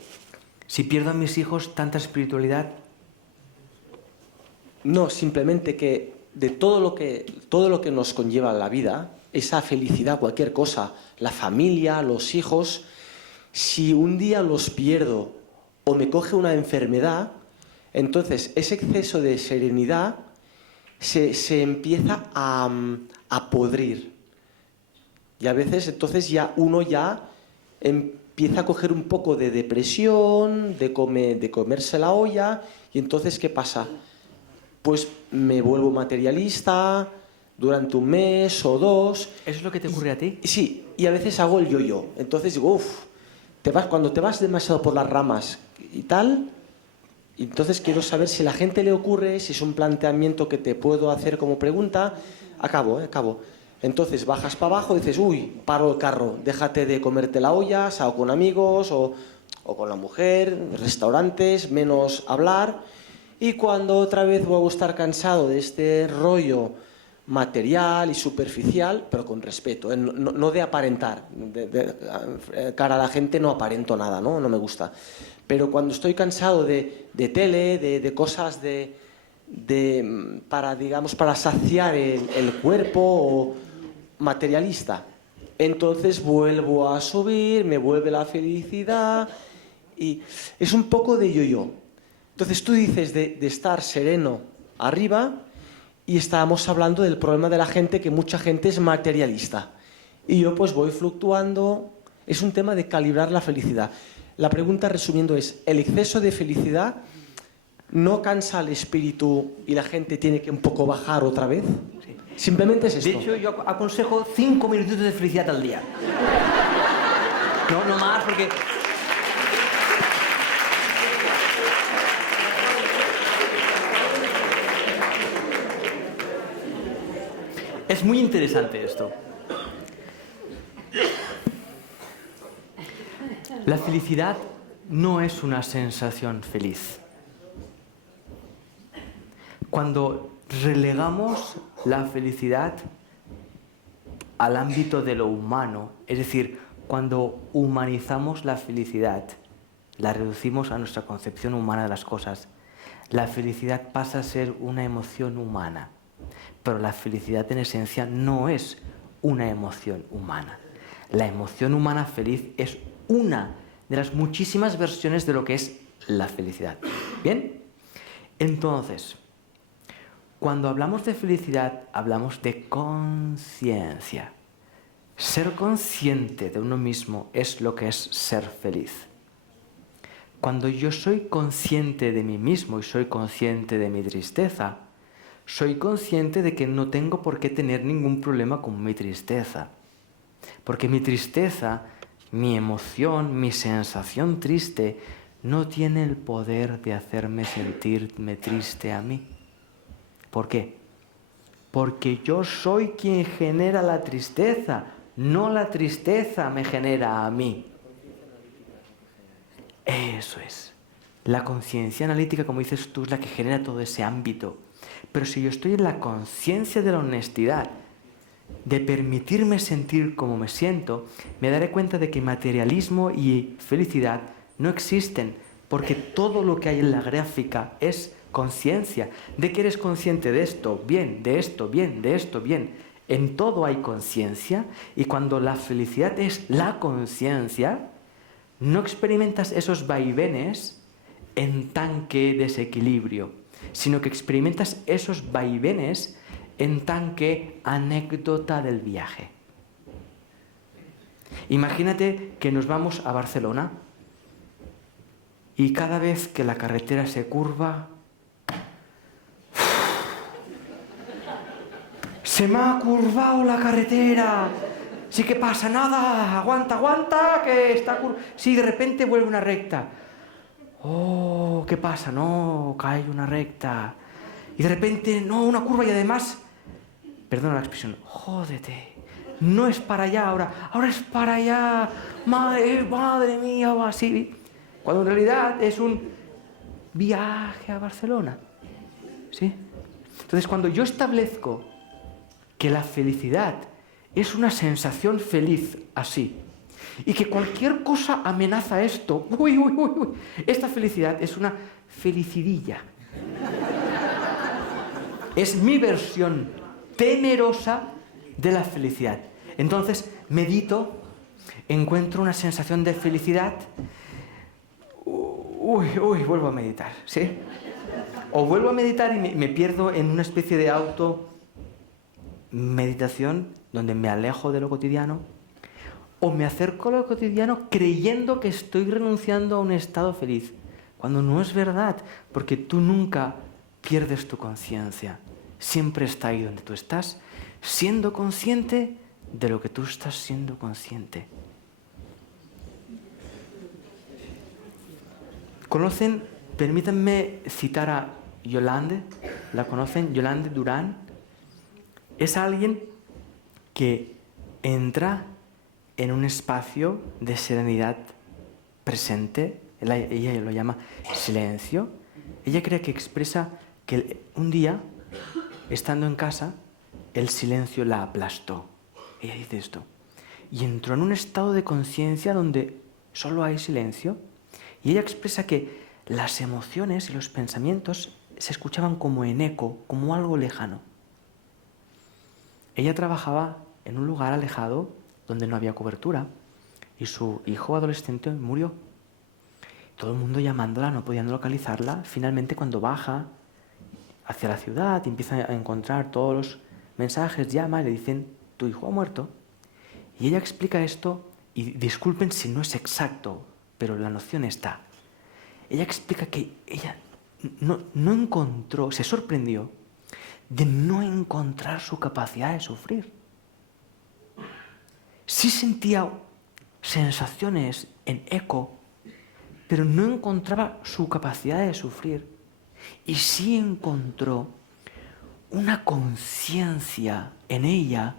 Si pierdo a mis hijos tanta espiritualidad... No, simplemente que de todo lo que nos conlleva la vida, esa felicidad, cualquier cosa, la familia, los hijos, si un día los pierdo o me coge una enfermedad, entonces ese exceso de serenidad se empieza a podrir. Y a veces entonces uno empieza a coger un poco de depresión, de comerse la olla, y entonces ¿qué pasa? Pues me vuelvo materialista durante un mes o dos. ¿Eso es lo que te ocurre a ti? Sí, y a veces hago el yo-yo. Entonces digo, cuando te vas demasiado por las ramas y tal, entonces quiero saber si a la gente le ocurre, si es un planteamiento que te puedo hacer como pregunta. Acabo. Entonces bajas para abajo y dices, paro el carro, déjate de comerte la olla, salgo con amigos o con la mujer, restaurantes, menos hablar. Y cuando otra vez vuelvo a estar cansado de este rollo material y superficial, pero con respeto, no de aparentar, cara a la gente no aparento nada, no me gusta. Pero cuando estoy cansado de tele, de cosas para saciar el cuerpo o materialista, entonces vuelvo a subir, me vuelve la felicidad y es un poco de yo-yo. Entonces tú dices de estar sereno arriba y estábamos hablando del problema de la gente, que mucha gente es materialista. Y yo pues voy fluctuando, es un tema de calibrar la felicidad. La pregunta resumiendo es, ¿el exceso de felicidad no cansa al espíritu y la gente tiene que un poco bajar otra vez? Sí. Simplemente es esto. De hecho, yo aconsejo 5 minutitos de felicidad al día. No más, porque... Es muy interesante esto. La felicidad no es una sensación feliz. Cuando relegamos la felicidad al ámbito de lo humano, es decir, cuando humanizamos la felicidad, la reducimos a nuestra concepción humana de las cosas, la felicidad pasa a ser una emoción humana. Pero la felicidad en esencia no es una emoción humana. La emoción humana feliz es una de las muchísimas versiones de lo que es la felicidad. ¿Bien? Entonces, cuando hablamos de felicidad, hablamos de conciencia. Ser consciente de uno mismo es lo que es ser feliz. Cuando yo soy consciente de mí mismo y soy consciente de mi tristeza, soy consciente de que no tengo por qué tener ningún problema con mi tristeza. Porque mi tristeza, mi emoción, mi sensación triste, no tiene el poder de hacerme sentirme triste a mí. ¿Por qué? Porque yo soy quien genera la tristeza, no la tristeza me genera a mí. Eso es. La conciencia analítica, como dices tú, es la que genera todo ese ámbito. Pero si yo estoy en la conciencia de la honestidad, de permitirme sentir como me siento, me daré cuenta de que materialismo y felicidad no existen, porque todo lo que hay en la gráfica es conciencia. ¿De que eres consciente de esto? Bien, de esto, bien, de esto, bien. En todo hay conciencia, y cuando la felicidad es la conciencia, no experimentas esos vaivenes en tanque desequilibrio, sino que experimentas esos vaivenes en tanque anécdota del viaje. Imagínate que nos vamos a Barcelona y cada vez que la carretera se curva, ¡se me ha curvado la carretera! Sí que pasa nada, aguanta, que está curva. Sí, de repente vuelve una recta. Oh, ¿qué pasa? No, cae una recta. Y de repente, no, una curva y además, perdona la expresión, jódete, no es para allá ahora es para allá, madre mía, o así. Cuando en realidad es un viaje a Barcelona. ¿Sí? Entonces, cuando yo establezco que la felicidad es una sensación feliz así. Y que cualquier cosa amenaza esto. Uy, uy, uy, uy. Esta felicidad es una felicidilla. Es mi versión temerosa de la felicidad. Entonces, medito, encuentro una sensación de felicidad. Uy, uy, vuelvo a meditar, ¿sí? O vuelvo a meditar y me pierdo en una especie de auto-meditación donde me alejo de lo cotidiano, o me acerco a lo cotidiano creyendo que estoy renunciando a un estado feliz, cuando no es verdad, porque tú nunca pierdes tu conciencia. Siempre está ahí donde tú estás, siendo consciente de lo que tú estás siendo consciente. ¿Conocen? Permítanme citar a Yolande. ¿La conocen? Yolande Durán. Es alguien que entra en un espacio de serenidad presente. Ella lo llama silencio. Ella cree que expresa que un día, estando en casa, el silencio la aplastó. Ella dice esto. Y entró en un estado de conciencia donde solo hay silencio. Y ella expresa que las emociones y los pensamientos se escuchaban como en eco, como algo lejano. Ella trabajaba en un lugar alejado donde no había cobertura y su hijo adolescente murió. Todo el mundo llamándola, no podían localizarla. Finalmente, cuando baja hacia la ciudad y empieza a encontrar todos los mensajes, llama y le dicen: tu hijo ha muerto. Y ella explica esto, y disculpen si no es exacto, pero la noción está. Ella explica que ella no encontró, se sorprendió de no encontrar su capacidad de sufrir. Sí sentía sensaciones en eco, pero no encontraba su capacidad de sufrir. Y sí encontró una conciencia en ella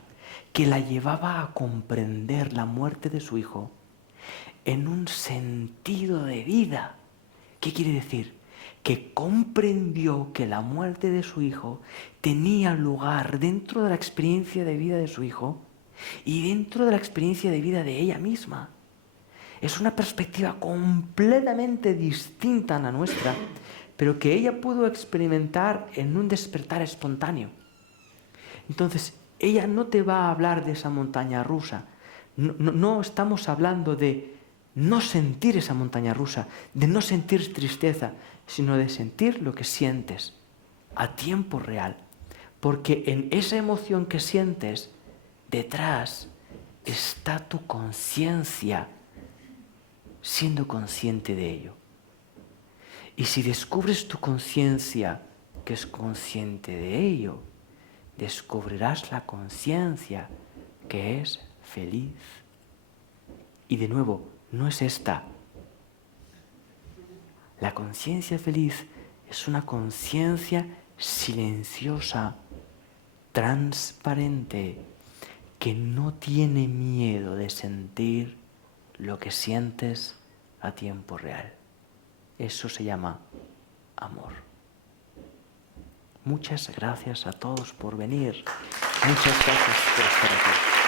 que la llevaba a comprender la muerte de su hijo en un sentido de vida. ¿Qué quiere decir? Que comprendió que la muerte de su hijo tenía lugar dentro de la experiencia de vida de su hijo y dentro de la experiencia de vida de ella misma. Es una perspectiva completamente distinta a la nuestra, pero que ella pudo experimentar en un despertar espontáneo. Entonces, ella no te va a hablar de esa montaña rusa. No estamos hablando de no sentir esa montaña rusa, de no sentir tristeza, sino de sentir lo que sientes a tiempo real. Porque en esa emoción que sientes, detrás está tu conciencia siendo consciente de ello. Y si descubres tu conciencia que es consciente de ello, descubrirás la conciencia que es feliz. Y de nuevo, no es esta. La conciencia feliz es una conciencia silenciosa, transparente, que no tiene miedo de sentir lo que sientes a tiempo real. Eso se llama amor. Muchas gracias a todos por venir. Muchas gracias por estar aquí.